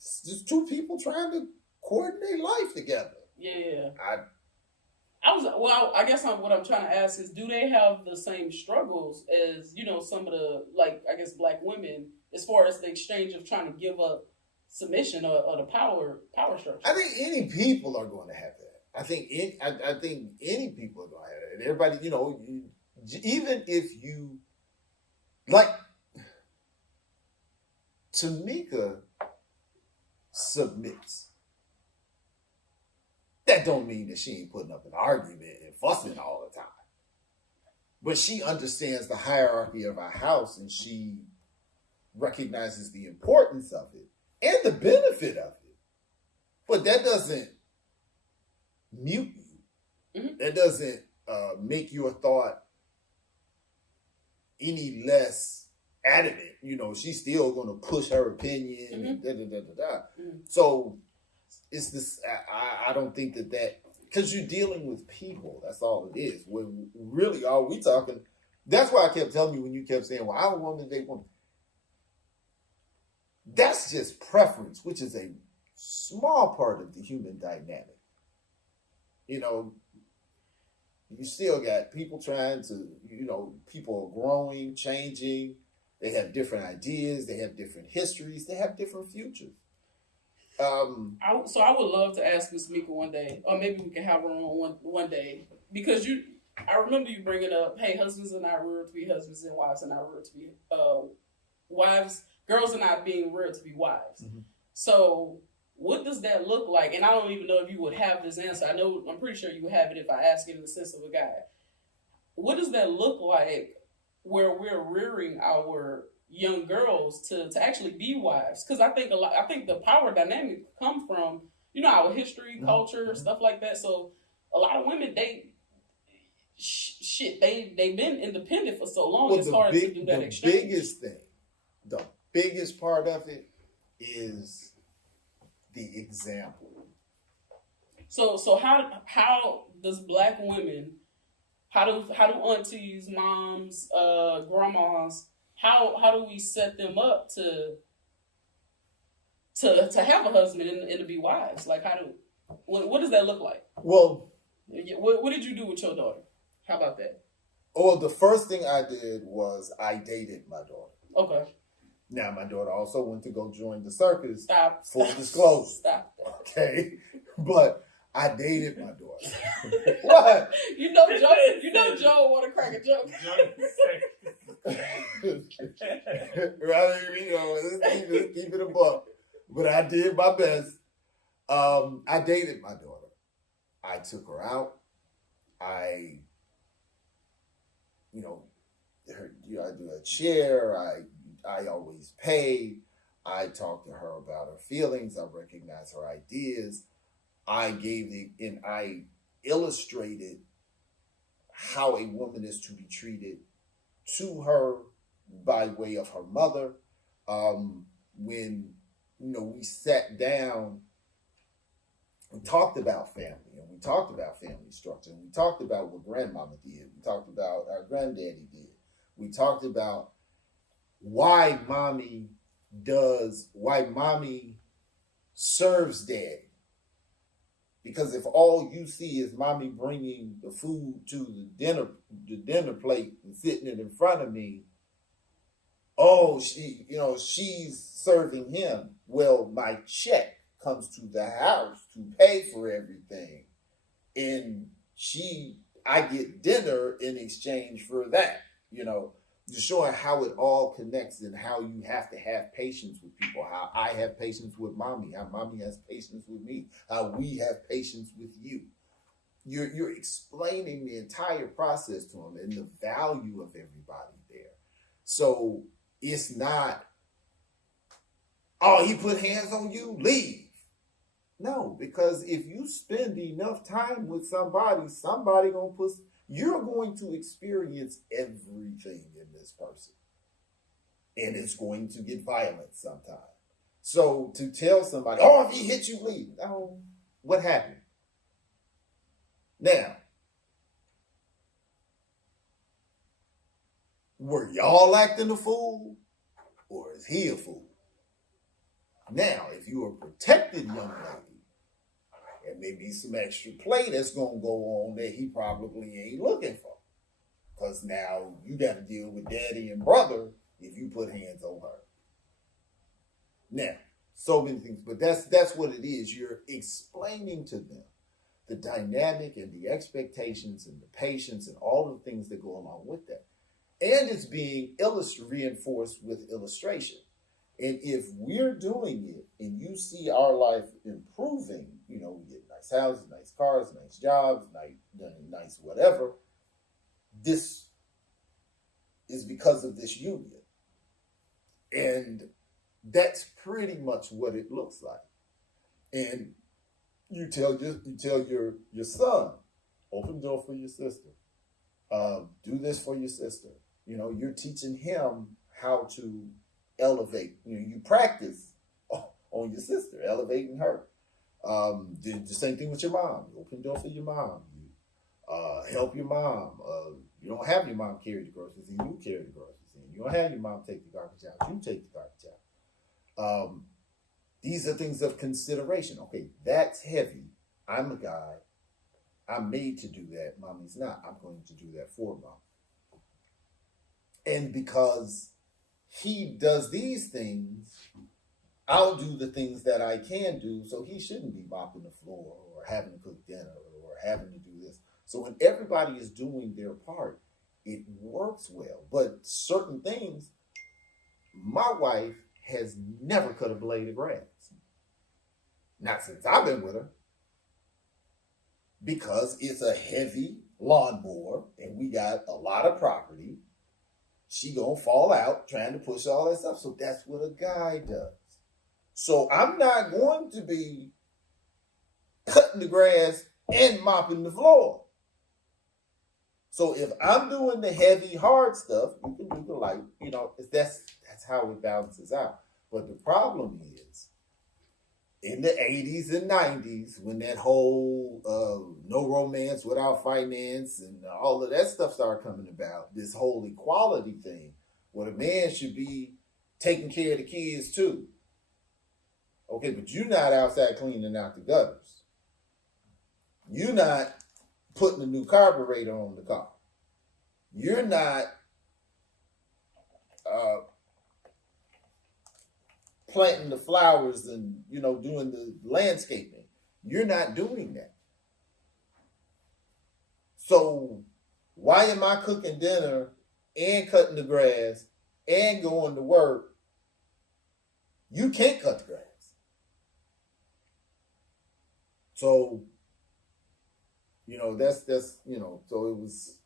just two people trying to coordinate life together. Yeah. I guess what I'm trying to ask is, do they have the same struggles as, you know, some of the, like, I guess, black women as far as the exchange of trying to give up submission or the power structure? I think any people are going to have that. I think any people are going to have that. And everybody, you know, even if you, like, Tamika submits. That don't mean that she ain't putting up an argument and fussing all the time. But she understands the hierarchy of our house and she recognizes the importance of it and the benefit of it. But that doesn't mute you. Mm-hmm. That doesn't make your thought any less adamant. You know, she's still going to push her opinion and Mm-hmm. So it's this. I don't think that because you're dealing with people. That's all it is. When really all we talking. That's why I kept telling you when you kept saying, "Well, I don't want to date women." That's just preference, which is a small part of the human dynamic. You know, you still got people trying to. You know, people are growing, changing. They have different ideas. They have different histories. They have different futures. So I would love to ask Miss Mika one day, or maybe we can have her on one day, because I remember you bringing up, hey, husbands are not reared to be husbands and wives are not reared to be wives. Girls are not being reared to be wives. Mm-hmm. So what does that look like? And I don't even know if you would have this answer. I'm pretty sure you would have it if I ask it in the sense of a guy. What does that look like where we're rearing our young girls to actually be wives? Because I think the power dynamic come from, you know, our history, culture, Mm-hmm. stuff like that. So a lot of women, they've been independent for so long. It's hard to do that exchange. The biggest part of it is the example. So how does black women, how do aunties, moms, grandmas, how do we set them up to have a husband and to be wives? Like what does that look like? Well, what did you do with your daughter? How about that? Well, the first thing I did was I dated my daughter. Okay. Now my daughter also went to go join the circus. Stop. Full disclosure. Stop that. Okay, but I dated my daughter. What? You know Joe want to crack a joke. Right, you know, let's keep it a buck. But I did my best. I dated my daughter. I took her out. I do a chair. I always pay. I talk to her about her feelings. I recognize her ideas. I illustrated how a woman is to be treated to her by way of her mother. When we sat down, we talked about family, and we talked about family structure, and we talked about what grandmama did. We talked about our granddaddy did. We talked about why mommy serves daddy. Because if all you see is mommy bringing the food to the dinner plate and sitting it in front of me, oh, she's serving him. Well, my check comes to the house to pay for everything, and I get dinner in exchange for that. Just showing how it all connects and how you have to have patience with people. How I have patience with mommy. How mommy has patience with me. How we have patience with you. You're explaining the entire process to them and the value of everybody there. So it's not, oh, he put hands on you, leave. No, because if you spend enough time with somebody gonna put. You're going to experience everything in this person. And it's going to get violent sometimes. So to tell somebody, oh, if he hit you, leave. No, what happened? Now, were y'all acting a fool? Or is he a fool? Now, if you're a protected young lady, and maybe some extra play that's going to go on that he probably ain't looking for. Because now you got to deal with daddy and brother if you put hands on her. Now, so many things, but that's what it is. You're explaining to them the dynamic and the expectations and the patience and all of the things that go along with that. And it's being reinforced with illustration. And if we're doing it and you see our life improving, we get nice houses, nice cars, nice jobs, nice whatever, this is because of this union. And that's pretty much what it looks like. And you tell your son, open the door for your sister. Do this for your sister. You're teaching him how to elevate. You practice on your sister, elevating her. The same thing with your mom. You open the door for your mom. You help your mom. You don't have your mom carry the groceries, and you carry the groceries in. You don't have your mom take the garbage out. You take the garbage out. These are things of consideration. Okay, that's heavy. I'm a guy. I'm made to do that. Mommy's not. I'm going to do that for mom. And because he does these things, I'll do the things that I can do, so he shouldn't be mopping the floor or having to cook dinner or having to do this. So when everybody is doing their part, it works well. But certain things, my wife has never cut a blade of grass. Not since I've been with her. Because it's a heavy lawnmower and we got a lot of property. She gonna fall out trying to push all that stuff. So that's what a guy does. So I'm not going to be cutting the grass and mopping the floor. So if I'm doing the heavy, hard stuff, you can do the light. That's how it balances out. But the problem is, in the 80s and 90s, when that whole no romance without finance and all of that stuff started coming about, this whole equality thing, where the man should be taking care of the kids too. Okay, but you're not outside cleaning out the gutters. You're not putting a new carburetor on the car. You're not planting the flowers and, doing the landscaping. You're not doing that. So why am I cooking dinner and cutting the grass and going to work? You can't cut the grass. So, that's so it was.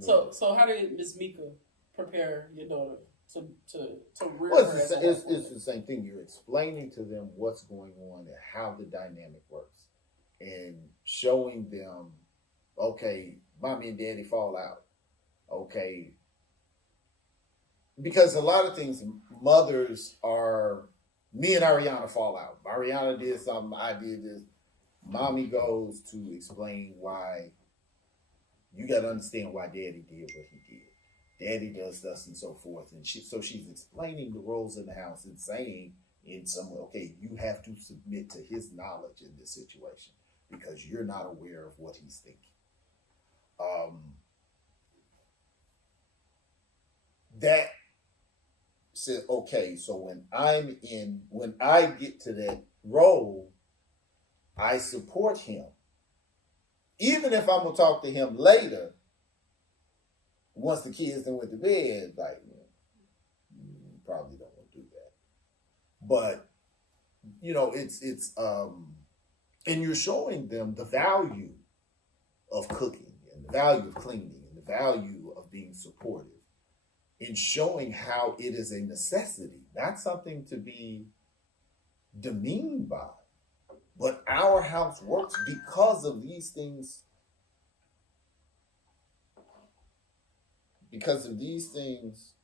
So how did Miss Mika prepare your daughter to rear Well, her it's the same thing. You're explaining to them what's going on and how the dynamic works, and showing them, okay, mommy and daddy fall out, okay, because a lot of things, mothers are. Me and Ariana fall out. Ariana did something, I did this. Mommy goes to explain why. You got to understand why daddy did what he did. Daddy does this and so forth. And she's explaining the roles in the house and saying, in some way. Okay, you have to submit to his knowledge in this situation because you're not aware of what he's thinking. That said, okay, so when I get to that role, I support him. Even if I'm gonna talk to him later, once the kids then went to bed, like, you probably don't want to do that. But it's and you're showing them the value of cooking and the value of cleaning and the value of being supportive, in showing how it is a necessity, not something to be demeaned by. But our house works because of these things. Because of these things.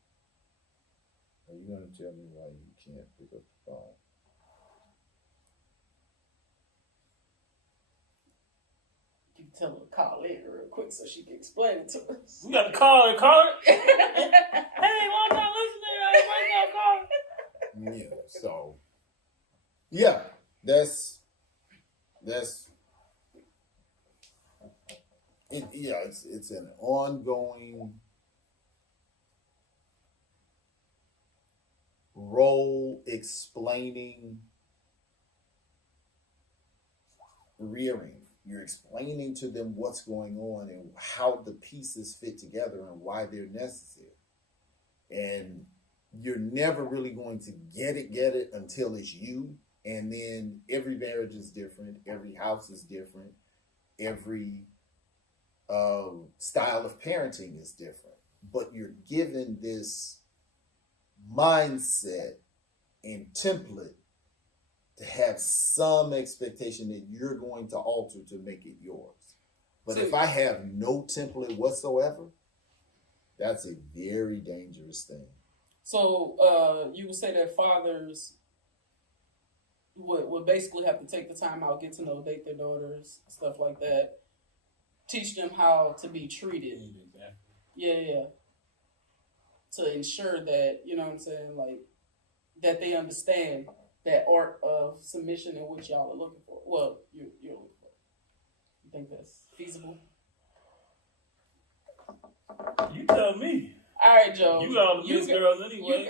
Are you going to tell me why you can't pick up the phone? You can tell her to call in real quick so she can explain it to us. We got to call her. Hey, long time listener. Everybody got to call. Yeah, so. Yeah, that's it. Yeah, it's an ongoing role explaining rearing. You're explaining to them what's going on and how the pieces fit together and why they're necessary. And you're never really going to get it until it's you. And then every marriage is different. Every house is different. Every style of parenting is different. But you're given this mindset and template to have some expectation that you're going to alter to make it yours. But if I have no template whatsoever, that's a very dangerous thing. So you would say that fathers would basically have to take the time out, get to know, date their daughters, stuff like that, teach them how to be treated. Exactly. Yeah. To ensure that, you know what I'm saying, like, that they understand that art of submission and what y'all are looking for. Well, you're looking for. You think that's feasible? You tell me. All right, Joe. You got all the Miss girls anyway.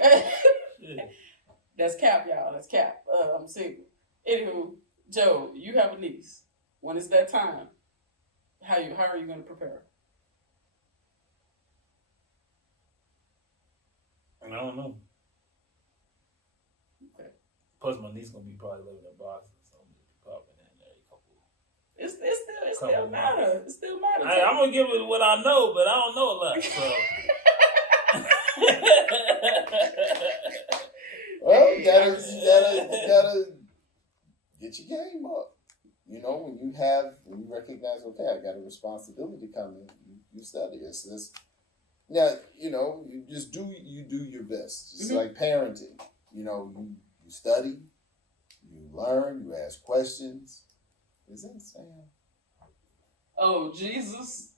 That's cap, y'all. That's cap. I'm single. Anywho, Joe, you have a niece. When it's that time, how are you going to prepare? And I don't know. Okay. Plus, my niece gonna be probably living in Boston, so I'm gonna be popping in there a couple. It still matter. It still matter. Hey, I'm gonna give it what I know, but I don't know a lot. So. Well, you gotta get your game up. You know, when you recognize, okay, I got a responsibility coming, you study this. Now, you do your best. It's like parenting. You study, you learn, you ask questions. Is that Sam? Oh, Jesus.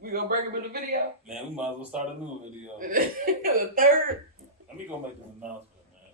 We gonna bring him in the video? Man, we might as well start a new video. The third? Let me go make an announcement.